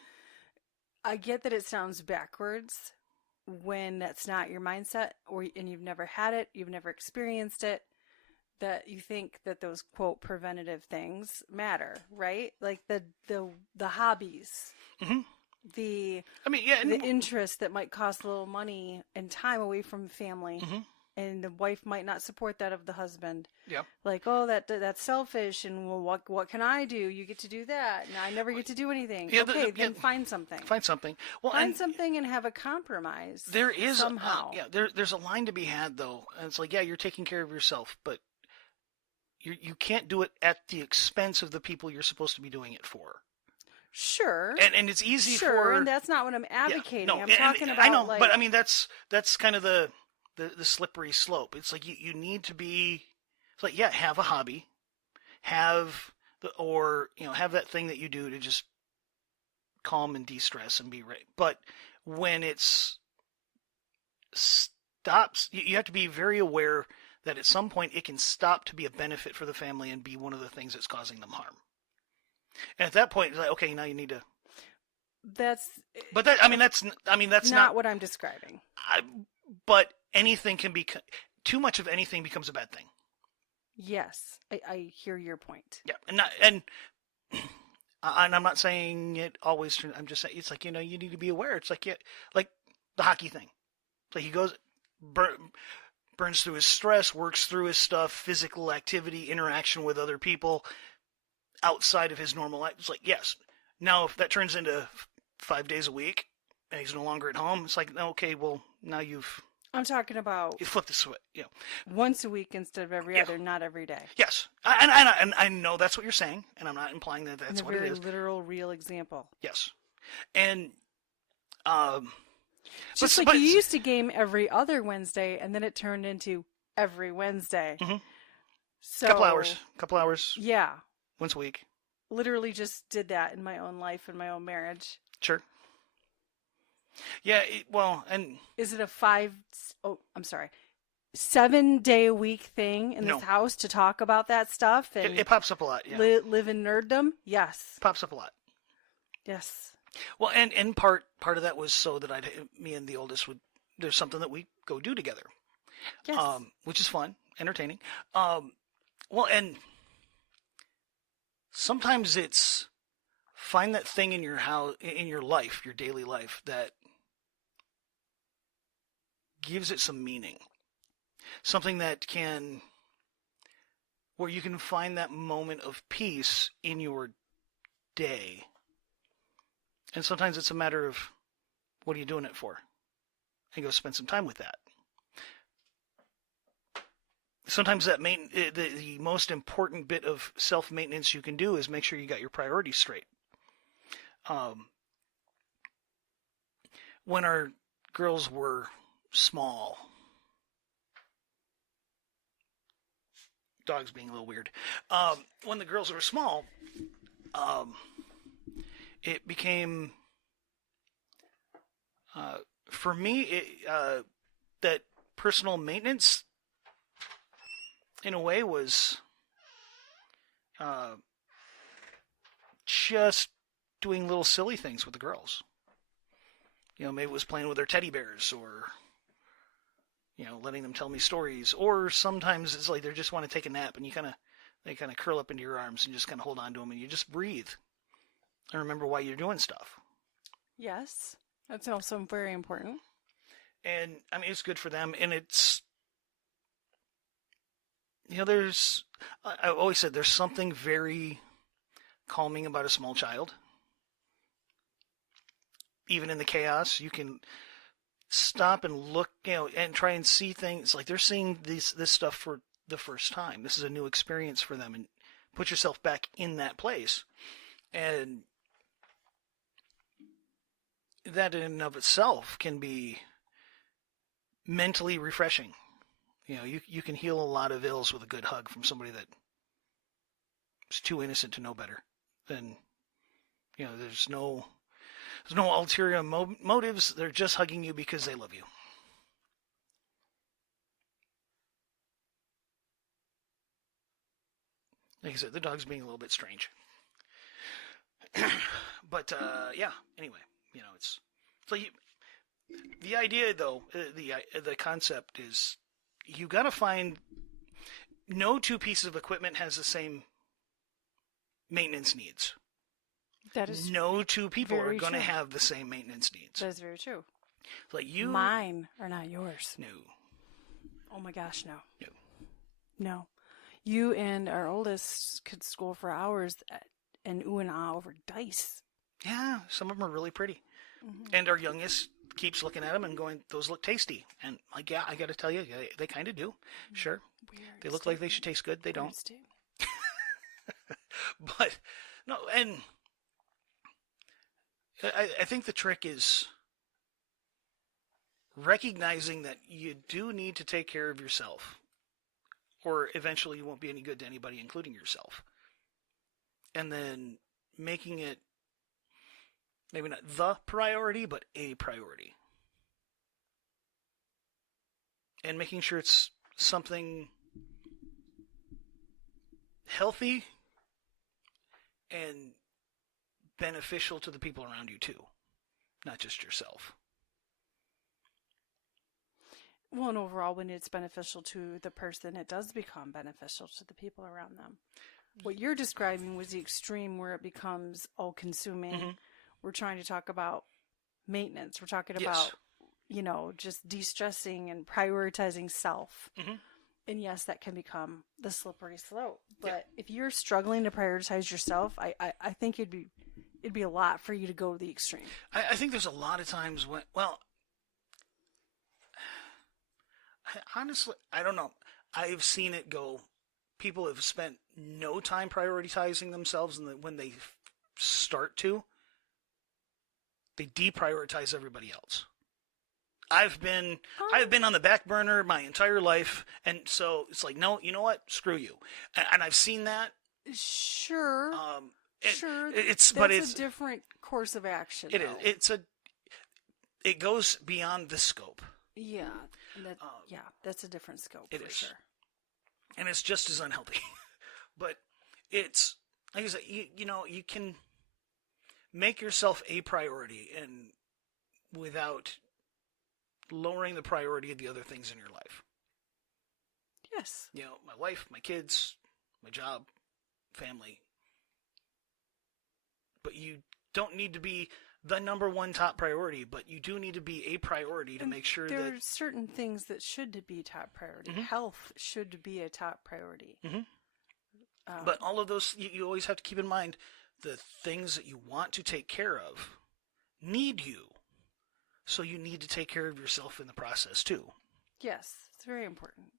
I get that it sounds backwards when that's not your mindset, and you've never had it, you've never experienced it. That you think that those quote preventative things matter, right? Like the hobbies, mm-hmm. the interest that might cost a little money and time away from family, mm-hmm. and the wife might not support that of the husband. Yeah, like that's selfish, and well, what can I do? You get to do that, and I never get to do anything. Yeah, then find something. Find something. Well, find something and have a compromise. There is somehow. There's a line to be had though, and it's like you're taking care of yourself, but. You can't do it at the expense of the people you're supposed to be doing it for. Sure. And it's easy for... and that's not what I'm advocating. I'm talking about... I know, but I mean, that's kind of the slippery slope. It's like you need to be... It's like, have a hobby. Have that thing that you do to just calm and de-stress and be right. But when it's stops, you have to be very aware that at some point it can stop to be a benefit for the family and be one of the things that's causing them harm. And at that point, it's like, okay, now you need to. That's not what I'm describing. But anything can be too much of anything becomes a bad thing. Yes, I hear your point. Yeah, and I'm not saying it always. I'm just saying it's like you need to be aware. It's like like the hockey thing. It's like he goes. Burns through his stress, works through his stuff, physical activity, interaction with other people outside of his normal life. It's like, yes. Now, if that turns into 5 days a week, and he's no longer at home, it's like, okay, well, now you've I'm talking about flipped the switch. once a week instead of every Yeah. other, not every day. Yes, and I know that's what you're saying, and I'm not implying that that's In a what it very is. literal, real example. Yes, and um, Just but- like but- you used to game every other Wednesday, and then it turned into every Wednesday. Mhm. So couple hours Yeah, once a week. literally just did that in my own life and my own marriage. Sure. Yeah, well, and Is it a 7-day a week thing in No. this house to talk about that stuff and it pops up a lot. Yeah, live in nerddom? Yes. pops up a lot. Yes. Well, and part of that was so that me and the oldest there's something that we go do together, Yes. which is fun, entertaining. Well, and sometimes it's find that thing in your house, in your life, your daily life, that gives it some meaning. Something that where you can find that moment of peace in your day. And sometimes it's a matter of, what are you doing it for? And go spend some time with that. Sometimes the most important bit of self-maintenance you can do is make sure you got your priorities straight. When our girls were small, dog's being a little weird. When the girls were small, it became, for me, that personal maintenance, in a way, was just doing little silly things with the girls. Maybe it was playing with their teddy bears, or letting them tell me stories, or sometimes it's like they just want to take a nap, and they kind of curl up into your arms and just kind of hold on to them, and you just breathe and remember why you're doing stuff. Yes. That's also very important. And I mean, it's good for them, and it's, there's, I always said there's something very calming about a small child. Even in the chaos, you can stop and look, and try and see things. Like, they're seeing this stuff for the first time. This is a new experience for them, and put yourself back in that place. And that in and of itself can be mentally refreshing. You can heal a lot of ills with a good hug from somebody that is too innocent to know better. And there's no ulterior motives. They're just hugging you because they love you. Like I said, the dog's being a little bit strange. But yeah. Anyway, it's like the idea, though. The concept is, you got to find. No two pieces of equipment has the same maintenance needs. That is No two people are very going to true. have the same maintenance needs. That is very true. Like you. Mine are not yours. No. Oh my gosh, no. No. No. You and our oldest could school for hours and ooh and ah over dice. Yeah, some of them are really pretty. Mm-hmm. And our youngest keeps looking at them and going, "Those look tasty." And like, yeah, I got to tell you, they kind of do. Sure, Weird. they look like they should taste good. They don't. Steve. But no, and I think the trick is recognizing that you do need to take care of yourself, or eventually you won't be any good to anybody, including yourself. And then making it maybe not the priority, but a priority. And making sure it's something healthy and beneficial to the people around you too, not just yourself. Well, and overall, when it's beneficial to the person, it does become beneficial to the people around them. What you're describing was the extreme where it becomes all-consuming. Mm-hmm. We're trying to talk about maintenance. We're talking Yes. about, just de-stressing and prioritizing self. Mm-hmm. And yes, that can become the slippery slope. But Yeah. if you're struggling to prioritize yourself, I think you'd be it'd be a lot for you to go to the extreme. I think there's a lot of times when, well, honestly, I don't know. I've seen it go. People have spent no time prioritizing themselves, and when they start to, they deprioritize everybody else. I've been on the back burner my entire life, and so it's like, no, you know what? Screw you. And I've seen that. Sure. Sure. It's a different course of action. It is. It goes beyond the scope. Yeah. That's a different scope. It for is. Sure. And it's just as unhealthy. But it's, like I said, you know, you can make yourself a priority and without lowering the priority of the other things in your life. Yes. You know, my wife, my kids, my job, family. But you don't need to be the number one top priority, but you do need to be a priority to make sure there that are certain things that should be top priority. Mhm. Health should be a top priority. Mhm. But all of those, you always have to keep in mind the things that you want to take care of need you. So you need to take care of yourself in the process too. Yes, it's very important.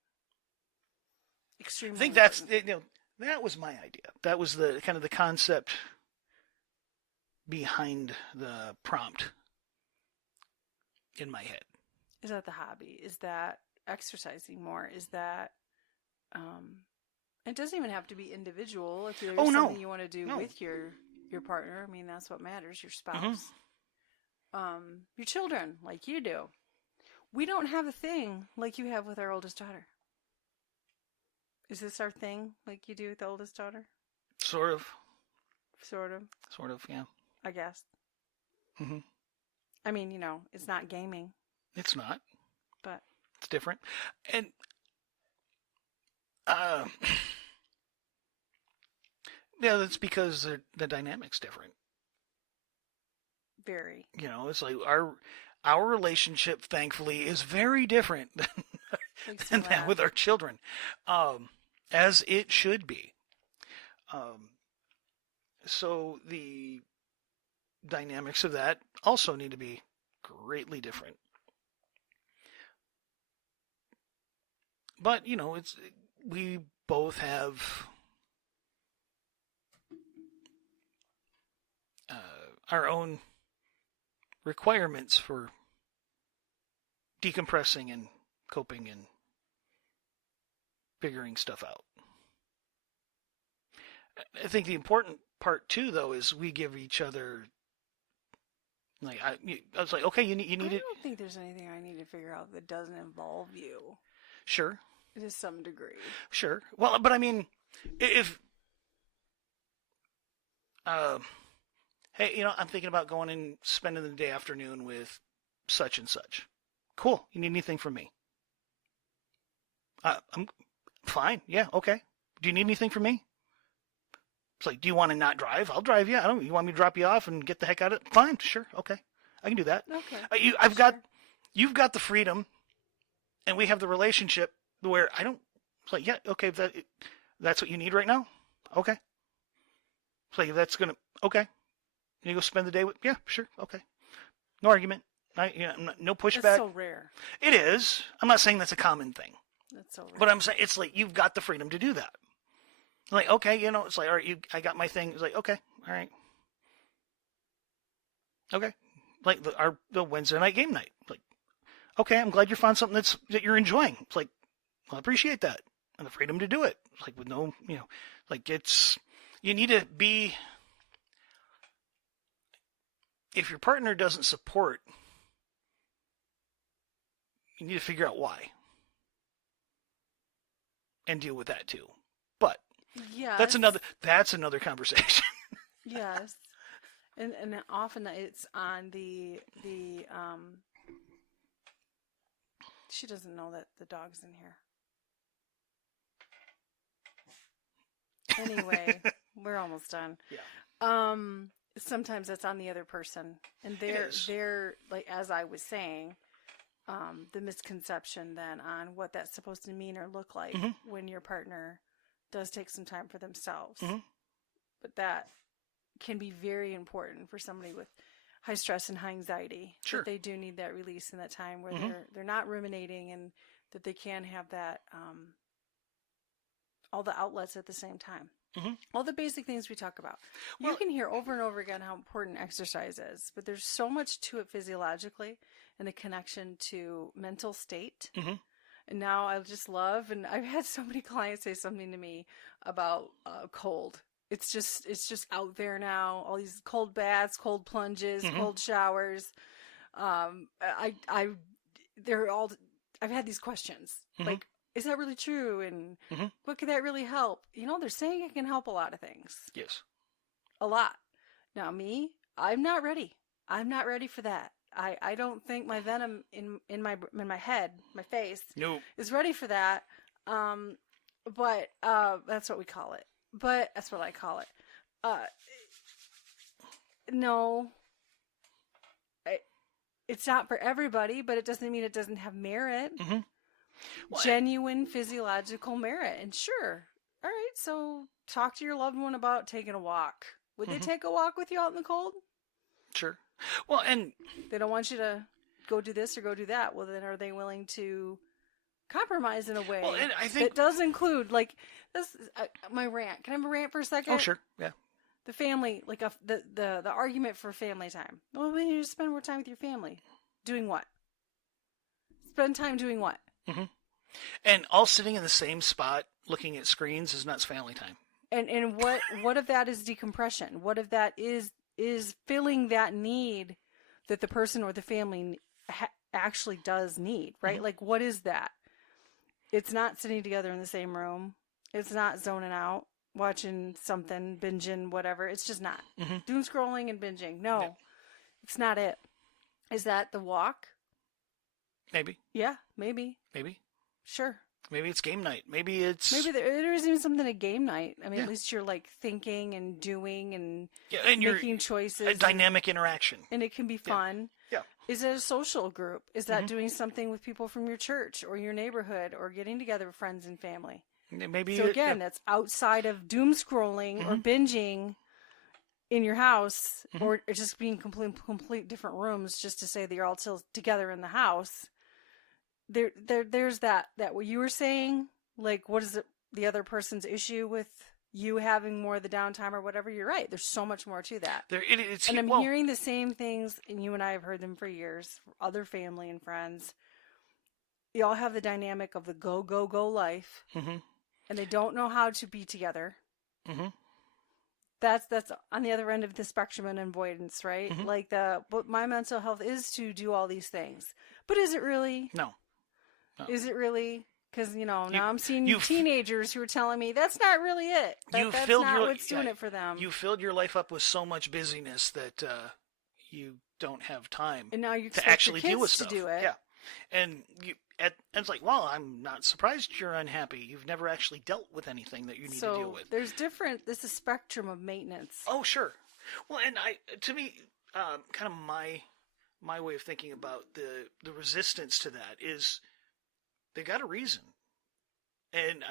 Extremely. I think important. that was my idea. That was the kind of the concept behind the prompt in my head. Is that the hobby? Is that exercising more? Is that it doesn't even have to be individual. If there's something you want to do with your partner, I mean, that's what matters, your spouse. Your children, like you do. We don't have a thing like you have with our oldest daughter. Is this our thing like you do with the oldest daughter? Sort of. Sort of, Yeah. I guess. Mm-hmm. I mean, you know, it's not gaming. It's not. But it's different. And yeah, that's because the dynamic's different. Very. You know, it's like our relationship, thankfully, is very different than that with our children, as it should be. So the dynamics of that also need to be greatly different. But, you know, we both have our own requirements for decompressing and coping and figuring stuff out. I think the important part too, though, is we give each other. Like I was like, okay, you need it. I don't think there's anything I need to figure out that doesn't involve you. Sure. To some degree. Sure. Well, but I mean, if hey, you know, I'm thinking about going and spending the day afternoon with such and such. Cool. You need anything from me? I'm fine. Yeah. Okay. Do you need anything from me? It's like, do you want to not drive? I'll drive you. I don't. You want me to drop you off and get the heck out of it? Fine. Sure. Okay. I can do that. Okay. You've got the freedom, and we have the relationship where I don't. It's like, yeah. Okay. That's what you need right now. Okay. It's like, that's gonna. Okay. You go spend the day with. Yeah. Sure. Okay. No argument. No pushback. That's so rare. It is. I'm not saying that's a common thing. That's so rare. But I'm saying it's like you've got the freedom to do that. Like, okay, you know, it's like, all right, I got my thing. It's like, okay, all right. Okay. Like the Wednesday night game night. Like, okay, I'm glad you found something that you're enjoying. It's like, well, I appreciate that. And the freedom to do it. It's like with no, you know, like you need to be, if your partner doesn't support, you need to figure out why. And deal with that too. But yes. That's another conversation. Yes. And often it's on the she doesn't know that the dog's in here. Anyway, we're almost done. Yeah. Sometimes that's on the other person. And they're like, as I was saying, the misconception then on what that's supposed to mean or look like when your partner does take some time for themselves. Mm-hmm. But that can be very important for somebody with high stress and high anxiety. Sure. That they do need that release in that time where Mhm. they're not ruminating, and that they can have that all the outlets at the same time. Mhm. All the basic things we talk about. Well- You can hear over and over again how important exercise is, but there's so much to it physiologically and the connection to mental state. Mhm. And now I just love, and I've had so many clients say something to me about cold. It's just out there now. All these cold baths, cold plunges, Mhm. cold showers. They're all. I've had these questions Mhm. like, is that really true? And Mhm. what could that really help? They're saying it can help a lot of things. Yes. A lot. Now me, I'm not ready. I'm not ready for that. I don't think my venom in my head, my face, No. is ready for that. But that's what we call it. But that's what I call it. No, it's not for everybody, but it doesn't mean it doesn't have merit. Mhm. Well, Genuine physiological merit. And sure, all right, so talk to your loved one about taking a walk. Would they Mhm. take a walk with you out in the cold? Sure. Well, and They don't want you to go do this or go do that. Well, then are they willing to compromise in a way Well, and I think- that does include, like, this? My rant. Can I have a rant for a second? oh, sure. Yeah. The family, like the argument for family time. Well, we need to spend more time with your family. Doing what? Spend time doing what? And all sitting in the same spot looking at screens is not family time. And what if that is decompression? What if that is filling that need that the person or the family actually does need, right? Mhm. Like, what is that? It's not sitting together in the same room. It's not zoning out, watching something, binging, whatever. It's just not. Mhm. Doom scrolling and binging. No, Yeah. it's not it. Is that the walk? Maybe. Yeah, maybe. Maybe. Sure. Maybe it's game night. Maybe it's Maybe there is even something a game night. I mean, Yeah. at least you're like thinking and doing and yeah, and you're making choices. a dynamic interaction. And it can be fun. Yeah. Is it a social group? Is that Mhm. doing something with people from your church or your neighborhood or getting together with friends and family? Maybe So again, that's outside of doom scrolling or binging in your house or just being complete different rooms just to say that you're all still together in the house. There's that what you were saying, like, what is the other person's issue with you having more of the downtime or whatever? You're right. There's so much more to that. it's And I'm well, hearing the same things, and you and I have heard them for years, other family and friends. You all have the dynamic of the go, go, go life, Mhm. and they don't know how to be together. Mhm. That's on the other end of the spectrum in avoidance, right? Mhm. Like but my mental health is to do all these things. But is it really? No. Is it really? Because, now I'm seeing you've- teenagers who are telling me that's not really it. You That's filled not your- what's doing yeah, it for them. You filled your life up with so much busyness that you don't have time And now you to expect actually your deal with kids to stuff. do it. Yeah. And and it's like, well, I'm not surprised you're unhappy. You've never actually dealt with anything that you need to deal with. There's this is spectrum of maintenance. Oh, sure. Well, and to me, kind of my way of thinking about the resistance to that is they got a reason, and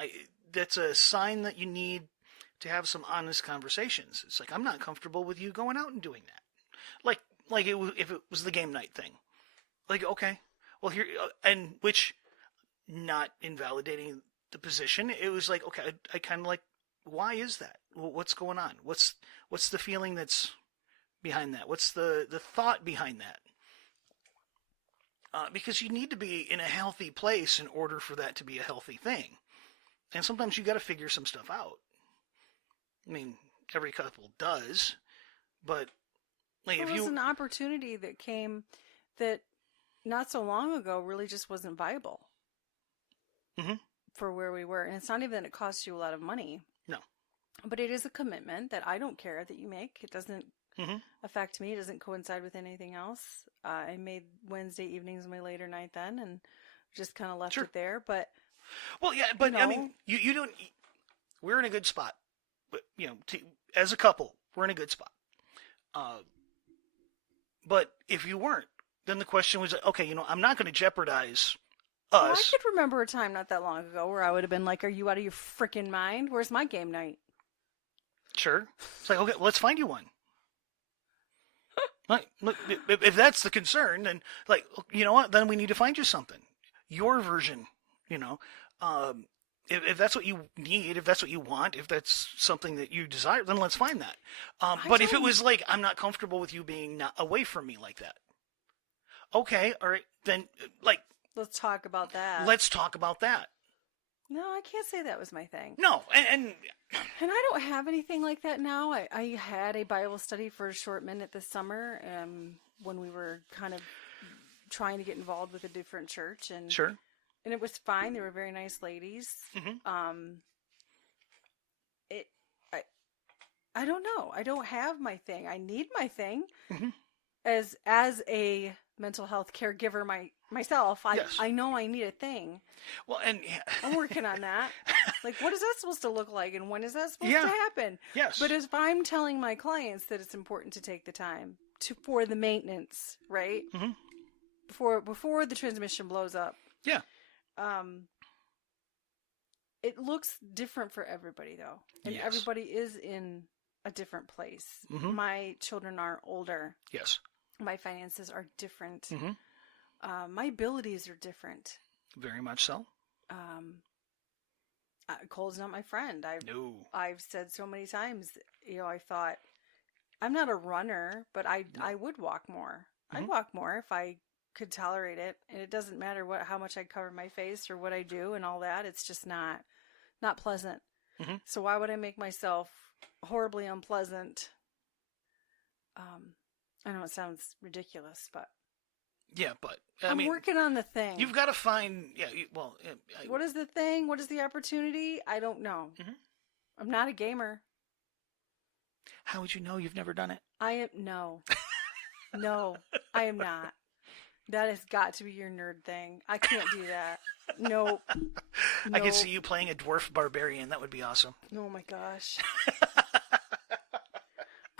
that's a sign that you need to have some honest conversations. It's like, I'm not comfortable with you going out and doing that. Like if it was the game night thing, like, okay, well, here, and which, not invalidating the position, it was like, okay, I kind of like, why is that? What's going on? What's the feeling that's behind that? What's the thought behind that? Because you need to be in a healthy place in order for that to be a healthy thing. And sometimes you got to figure some stuff out. I mean, every couple does, but like, There if was you, an opportunity that came that not so long ago really just wasn't viable Mhm. for where we were. And it's not even that it costs you a lot of money. No. But it is a commitment that I don't care that you make. It doesn't Mhm. affect me. It doesn't coincide with anything else. I made Wednesday evenings my later night then and just kind of left Sure. it there. But well, yeah, but I mean, you don't. We're in a good spot, but as a couple, we're in a good spot. But if you weren't, then the question was, okay, I'm not going to jeopardize I us. could remember a time not that long ago where I would have been like, are you out of your freaking mind? Where's my game night? Sure. It's like, okay, well, let's find you one. Like, look, if that's the concern, then like, you know what? Then we need to find you something, your version. You know, if that's what you need, if that's what you want, if that's something that you desire, then let's find that. But if it don't- was like, I'm not comfortable with you being not away from me like that. Okay, all right, then like, Let's talk about that. let's talk about that. No, I can't say that was my thing. No, and And I don't have anything like that now. I had a Bible study for a short minute this summer when we were kind of trying to get involved with a different church. And sure. and it was fine. They were very nice ladies. Mhm. It, I don't know. I don't have my thing. I need my thing. Mhm. As a mental health caregiver myself, Yes. I know I need a thing. Well, and I'm working on that. Like, what is that supposed to look like, and when is that supposed Yeah. to happen? yes, But if I'm telling my clients that it's important to take the time for the maintenance, right? Mhm. Before the transmission blows up. Yeah. It looks different for everybody though. And Yes. everybody is in a different place. Mhm. My children are older. yes, My finances are different. Mhm. My abilities are different. very much so. Cole's not my friend. No, I've said so many times, I thought I'm not a runner, but I would walk more. I'd Mhm. walk more if I could tolerate it, and it doesn't matter how much I cover my face or what I do and all that. It's just not pleasant. Mhm. So why would I make myself horribly unpleasant? I know it sounds ridiculous, but yeah, but I I'm mean, working on the thing. you've got to find. Yeah, well, What is the thing? What is the opportunity? I don't know. Mhm. I'm not a gamer. how would you know you've never done it? I am no, no, I am not. That has got to be your nerd thing. I can't do that. Nope. I could see you playing a dwarf barbarian. That would be awesome. Oh my gosh.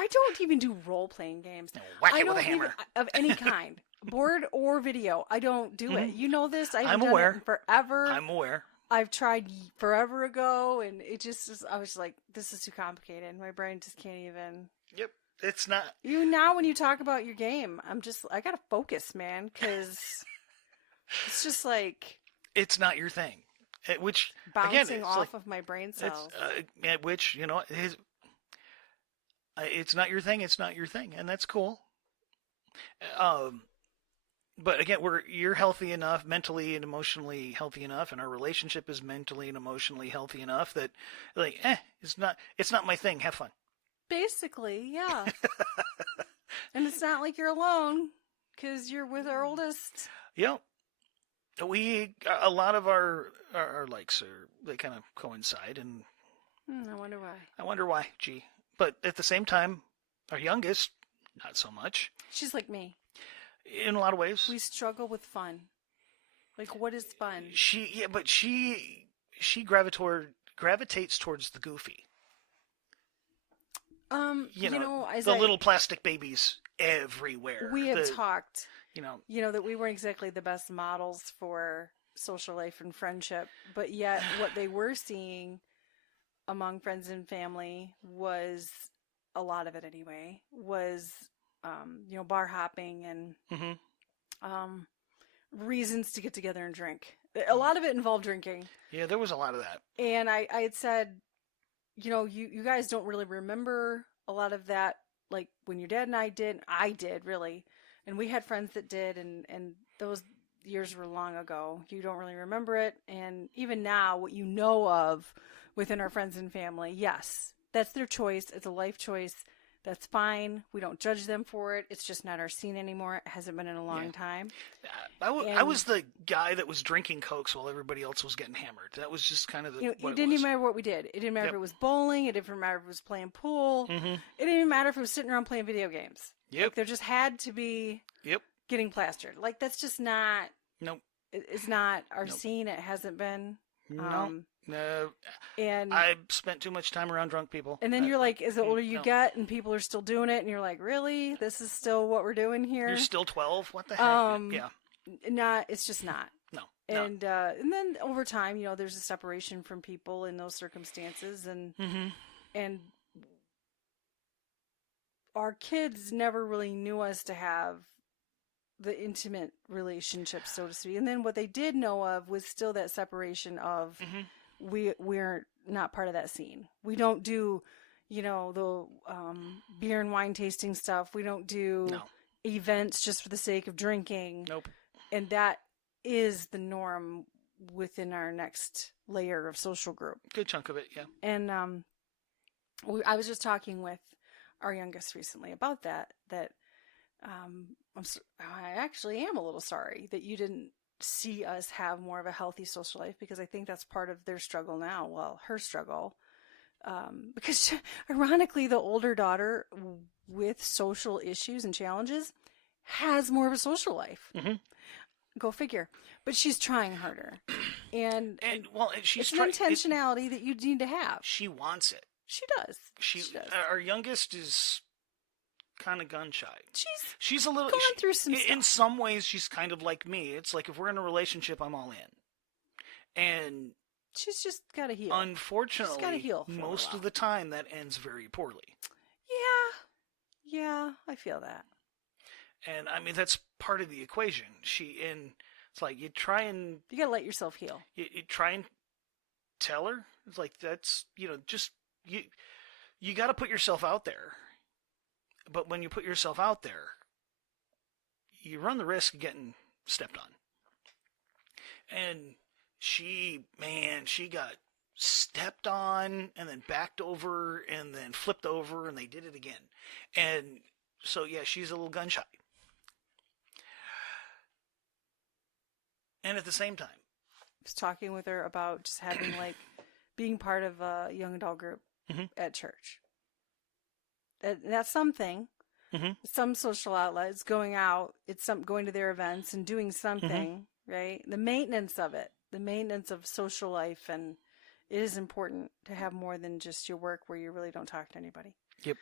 I don't even do role playing games. Whack I it with a don't even- hammer. of any kind, board or video. I don't do it. Mhm. You know this. I I'm haven't done aware. it in forever. I'm aware. I've tried forever ago, and it just is, I was like, this is too complicated. My brain just can't even. Yep, it's not. You now, when you talk about your game, I gotta focus, man, because it's just like It's not your thing. Which bouncing again, it's off like, of my brain it's cells. which it's not your thing. It's not your thing, and that's cool. But again, you're healthy enough, mentally and emotionally healthy enough, and our relationship is mentally and emotionally healthy enough that, like, it's not my thing. Have fun. Basically, yeah. And it's not like you're alone, because you're with our oldest. Yep. A lot of our likes they kind of coincide, and I wonder why. I wonder why. Gee, but at the same time, our youngest, not so much. She's like me. In a lot of ways, We struggle with fun. Like, what is fun? but she gravitates towards the goofy. You know, as the little plastic babies everywhere. we have talked, You know, that we weren't exactly the best models for social life and friendship, but yet what they were seeing among friends and family was, a lot of it anyway, was, bar hopping and Mhm. reasons to get together and drink. A lot of it involved drinking. Yeah, there was a lot of that. And I had said, you guys don't really remember a lot of that, like when your dad and I did really. And we had friends that did, and those years were long ago. You don't really remember it. And even now, what you know of within our friends and family, yes, that's their choice. It's a life choice. That's fine. We don't judge them for it. It's just not our scene anymore. It hasn't been in a long time. I was the guy that was drinking Cokes while everybody else was getting hammered. That was just kind of the. It didn't even matter what we did. It didn't matter Yep. if it was bowling. It didn't matter if it was playing pool. Mm-hmm. It didn't even matter if it was sitting around playing video games. Yep. Like, there just had to be Yep. getting plastered. Like, that's just not. Nope. It's not our Nope. scene. It hasn't been. No. No. And I spent too much time around drunk people. and then you're like, as the older you no. get, and people are still doing it, and you're like, really? This is still what we're doing here? You're still 12. What the heck? Yeah. Not. It's just not. No. And then over time, there's a separation from people in those circumstances, and Mm-hmm. and our kids never really knew us to have the intimate relationship, so to speak. And then what they did know of was still that separation of we're not part of that scene. We don't do, the beer and wine tasting stuff. We don't do No. events just for the sake of drinking. Nope. And that is the norm within our next layer of social group. Good chunk of it, yeah. And I was just talking with our youngest recently about that I actually am a little sorry that you didn't see us have more of a healthy social life, because I think that's part of their struggle now. Well, her struggle. Because ironically, the older daughter with social issues and challenges has more of a social life. Mm-hmm. Go figure. But she's trying harder. And she's it's an intentionality that you need to have. She wants it. She does. She does. Our youngest is kind of gun shy. She's a little going through some stuff. In some ways, she's kind of like me. It's like if we're in a relationship, I'm all in. And she's just got to heal. Unfortunately, she's got to heal most of the time that ends very poorly. Yeah, I feel that. And I mean, that's part of the equation. It's like you got to let yourself heal. You try and tell her. It's like, that's, just, you got to put yourself out there. But when you put yourself out there, you run the risk of getting stepped on. And she got stepped on and then backed over and then flipped over, and they did it again. And so, yeah, she's a little gun shy. And at the same time, I was talking with her about just having being part of a young adult group at church. And that's something. Some social outlets, going out, going to their events and doing something, right? The maintenance of it, the maintenance of social life, and it is important to have more than just your work where you really don't talk to anybody. Yep.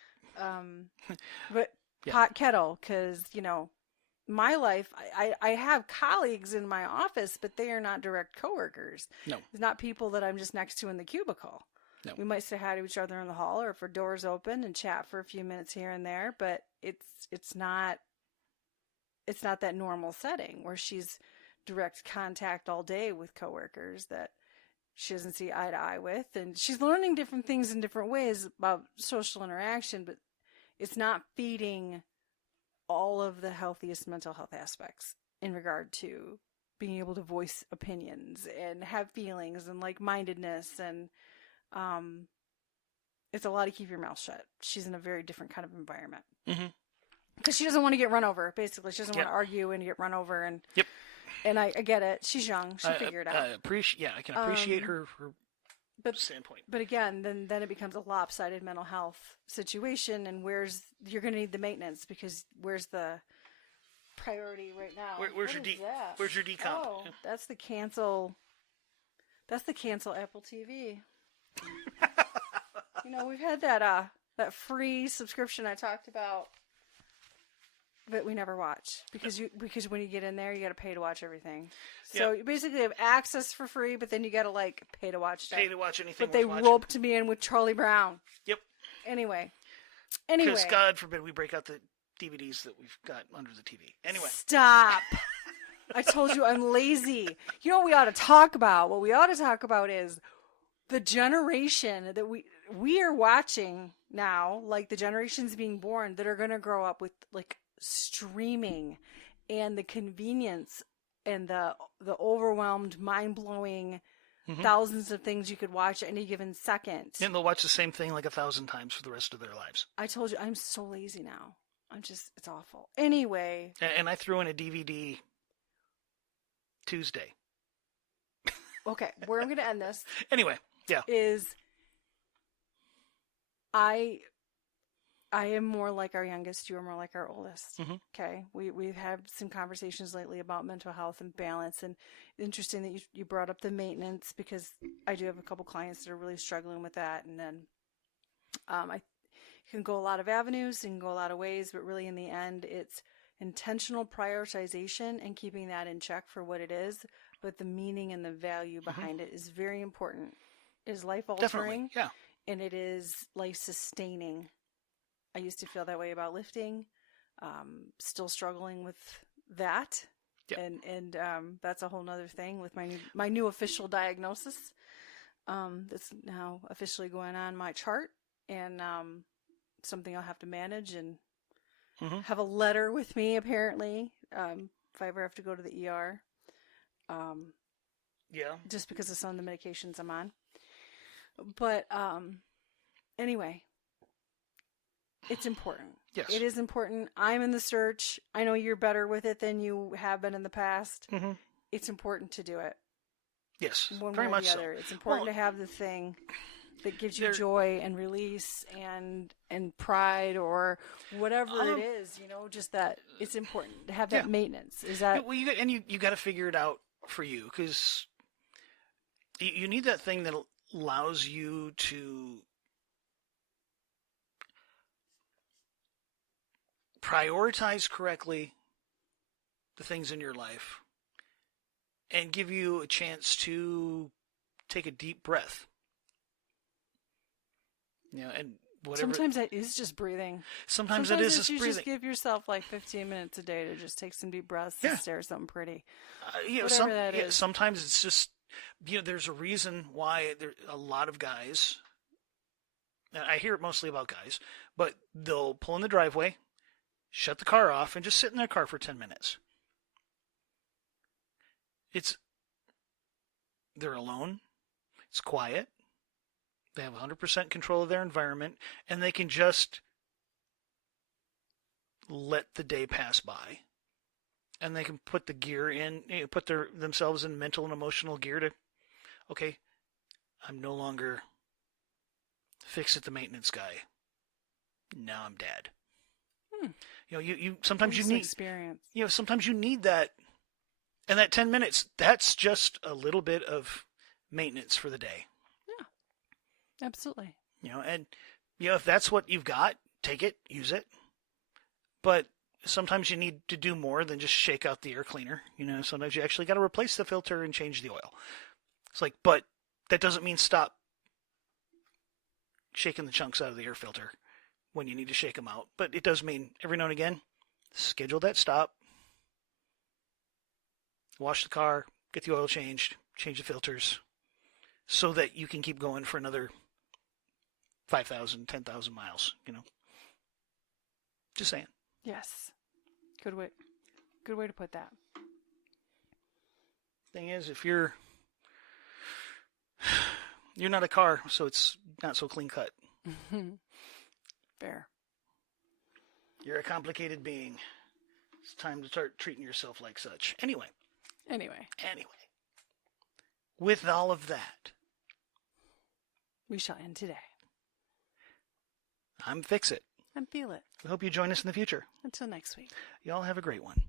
But pot kettle, because, my life, I have colleagues in my office, but they are not direct coworkers. No. It's not people that I'm just next to in the cubicle. No. We might say hi to each other in the hall or if our door's open and chat for a few minutes here and there, but it's not that normal setting where she's direct contact all day with coworkers that she doesn't see eye to eye with, and she's learning different things in different ways about social interaction, but it's not feeding all of the healthiest mental health aspects in regard to being able to voice opinions and have feelings and like-mindedness, and it's a lot to keep your mouth shut. She's in a very different kind of environment. Because she doesn't want to get run over, basically. She doesn't want to argue and get run over. And and I get it. She's young. She'll figure it out. I can appreciate her standpoint. But again, then it becomes a lopsided mental health situation, and you're going to need the maintenance, because where's the priority right now? Where's your decomp? Oh, that's the cancel Apple TV. We've had that free subscription I talked about, but we never watch because when you get in there, you got to pay to watch everything. So you basically have access for free, but then you got to pay to watch stuff. Pay to watch anything. But they roped me in with Charlie Brown. Yep. Anyway. Because God forbid we break out the DVDs that we've got under the TV. Anyway. Stop. I told you I'm lazy. You know what we ought to talk about? What we ought to talk about is the generation that we are watching now, like the generations being born that are going to grow up with streaming and the convenience and the overwhelmed, mind-blowing thousands of things you could watch at any given second. And they'll watch the same thing 1,000 times for the rest of their lives. I told you, I'm so lazy now. It's awful. Anyway. And I threw in a DVD Tuesday. Okay, where I'm going to end this. Anyway, yeah. Is I am more like our youngest. You are more like our oldest. Okay, we've had some conversations lately about mental health and balance, and interesting that you brought up the maintenance, because I do have a couple clients that are really struggling with that, and then I can go a lot of avenues and go a lot of ways, but really in the end, it's intentional prioritization and keeping that in check for what it is, but the meaning and the value behind it is very important. It is life altering, Definitely, yeah, and it is life sustaining. I used to feel that way about lifting. Still struggling with that. Yep. And that's a whole nother thing with my new official diagnosis. That's now officially going on my chart, and something I'll have to manage and have a letter with me apparently if I ever have to go to the ER. Yeah. Just because of some of the medications I'm on. But anyway, it's important. Yes. It is important. I'm in the search. I know you're better with it than you have been in the past. Mm-hmm. It's important to do it. Yes. One very way or much the so. other. It's important to have the thing that gives you joy and release and pride or whatever it is, just that it's important to have that maintenance. Is that well, you got to figure it out for you, because you need that thing that allows you to prioritize correctly the things in your life and give you a chance to take a deep breath. And whatever. sometimes that is just breathing. Sometimes it is just you breathing. just give yourself like 15 minutes a day to just take some deep breaths and stare at something pretty. Whatever that is. Sometimes it's just, there's a reason why there a lot of guys, and I hear it mostly about guys, but they'll pull in the driveway, shut the car off, and just sit in their car for 10 minutes. They're alone. It's quiet. They have 100% control of their environment, and they can just let the day pass by. And they can put the gear in, put themselves in mental and emotional gear to, okay, I'm no longer fix it the maintenance guy. Now I'm dad. You sometimes you need experience. Sometimes you need that, and that 10 minutes, that's just a little bit of maintenance for the day. Absolutely. And if that's what you've got, take it, use it. But sometimes you need to do more than just shake out the air cleaner. Sometimes you actually got to replace the filter and change the oil. It's like, but that doesn't mean stop shaking the chunks out of the air filter when you need to shake them out. But it does mean every now and again, schedule that stop, wash the car, get the oil changed, change the filters, so that you can keep going for another 5,000, 10,000 miles, Just saying. Yes. Good way to put that. Thing is, if you're not a car, so it's not so clean cut. Fair. You're a complicated being. It's time to start treating yourself like such. Anyway. With all of that, we shall end today. I'm Fix It. And feel it. I hope you join us in the future. Until next week. Y'all have a great one.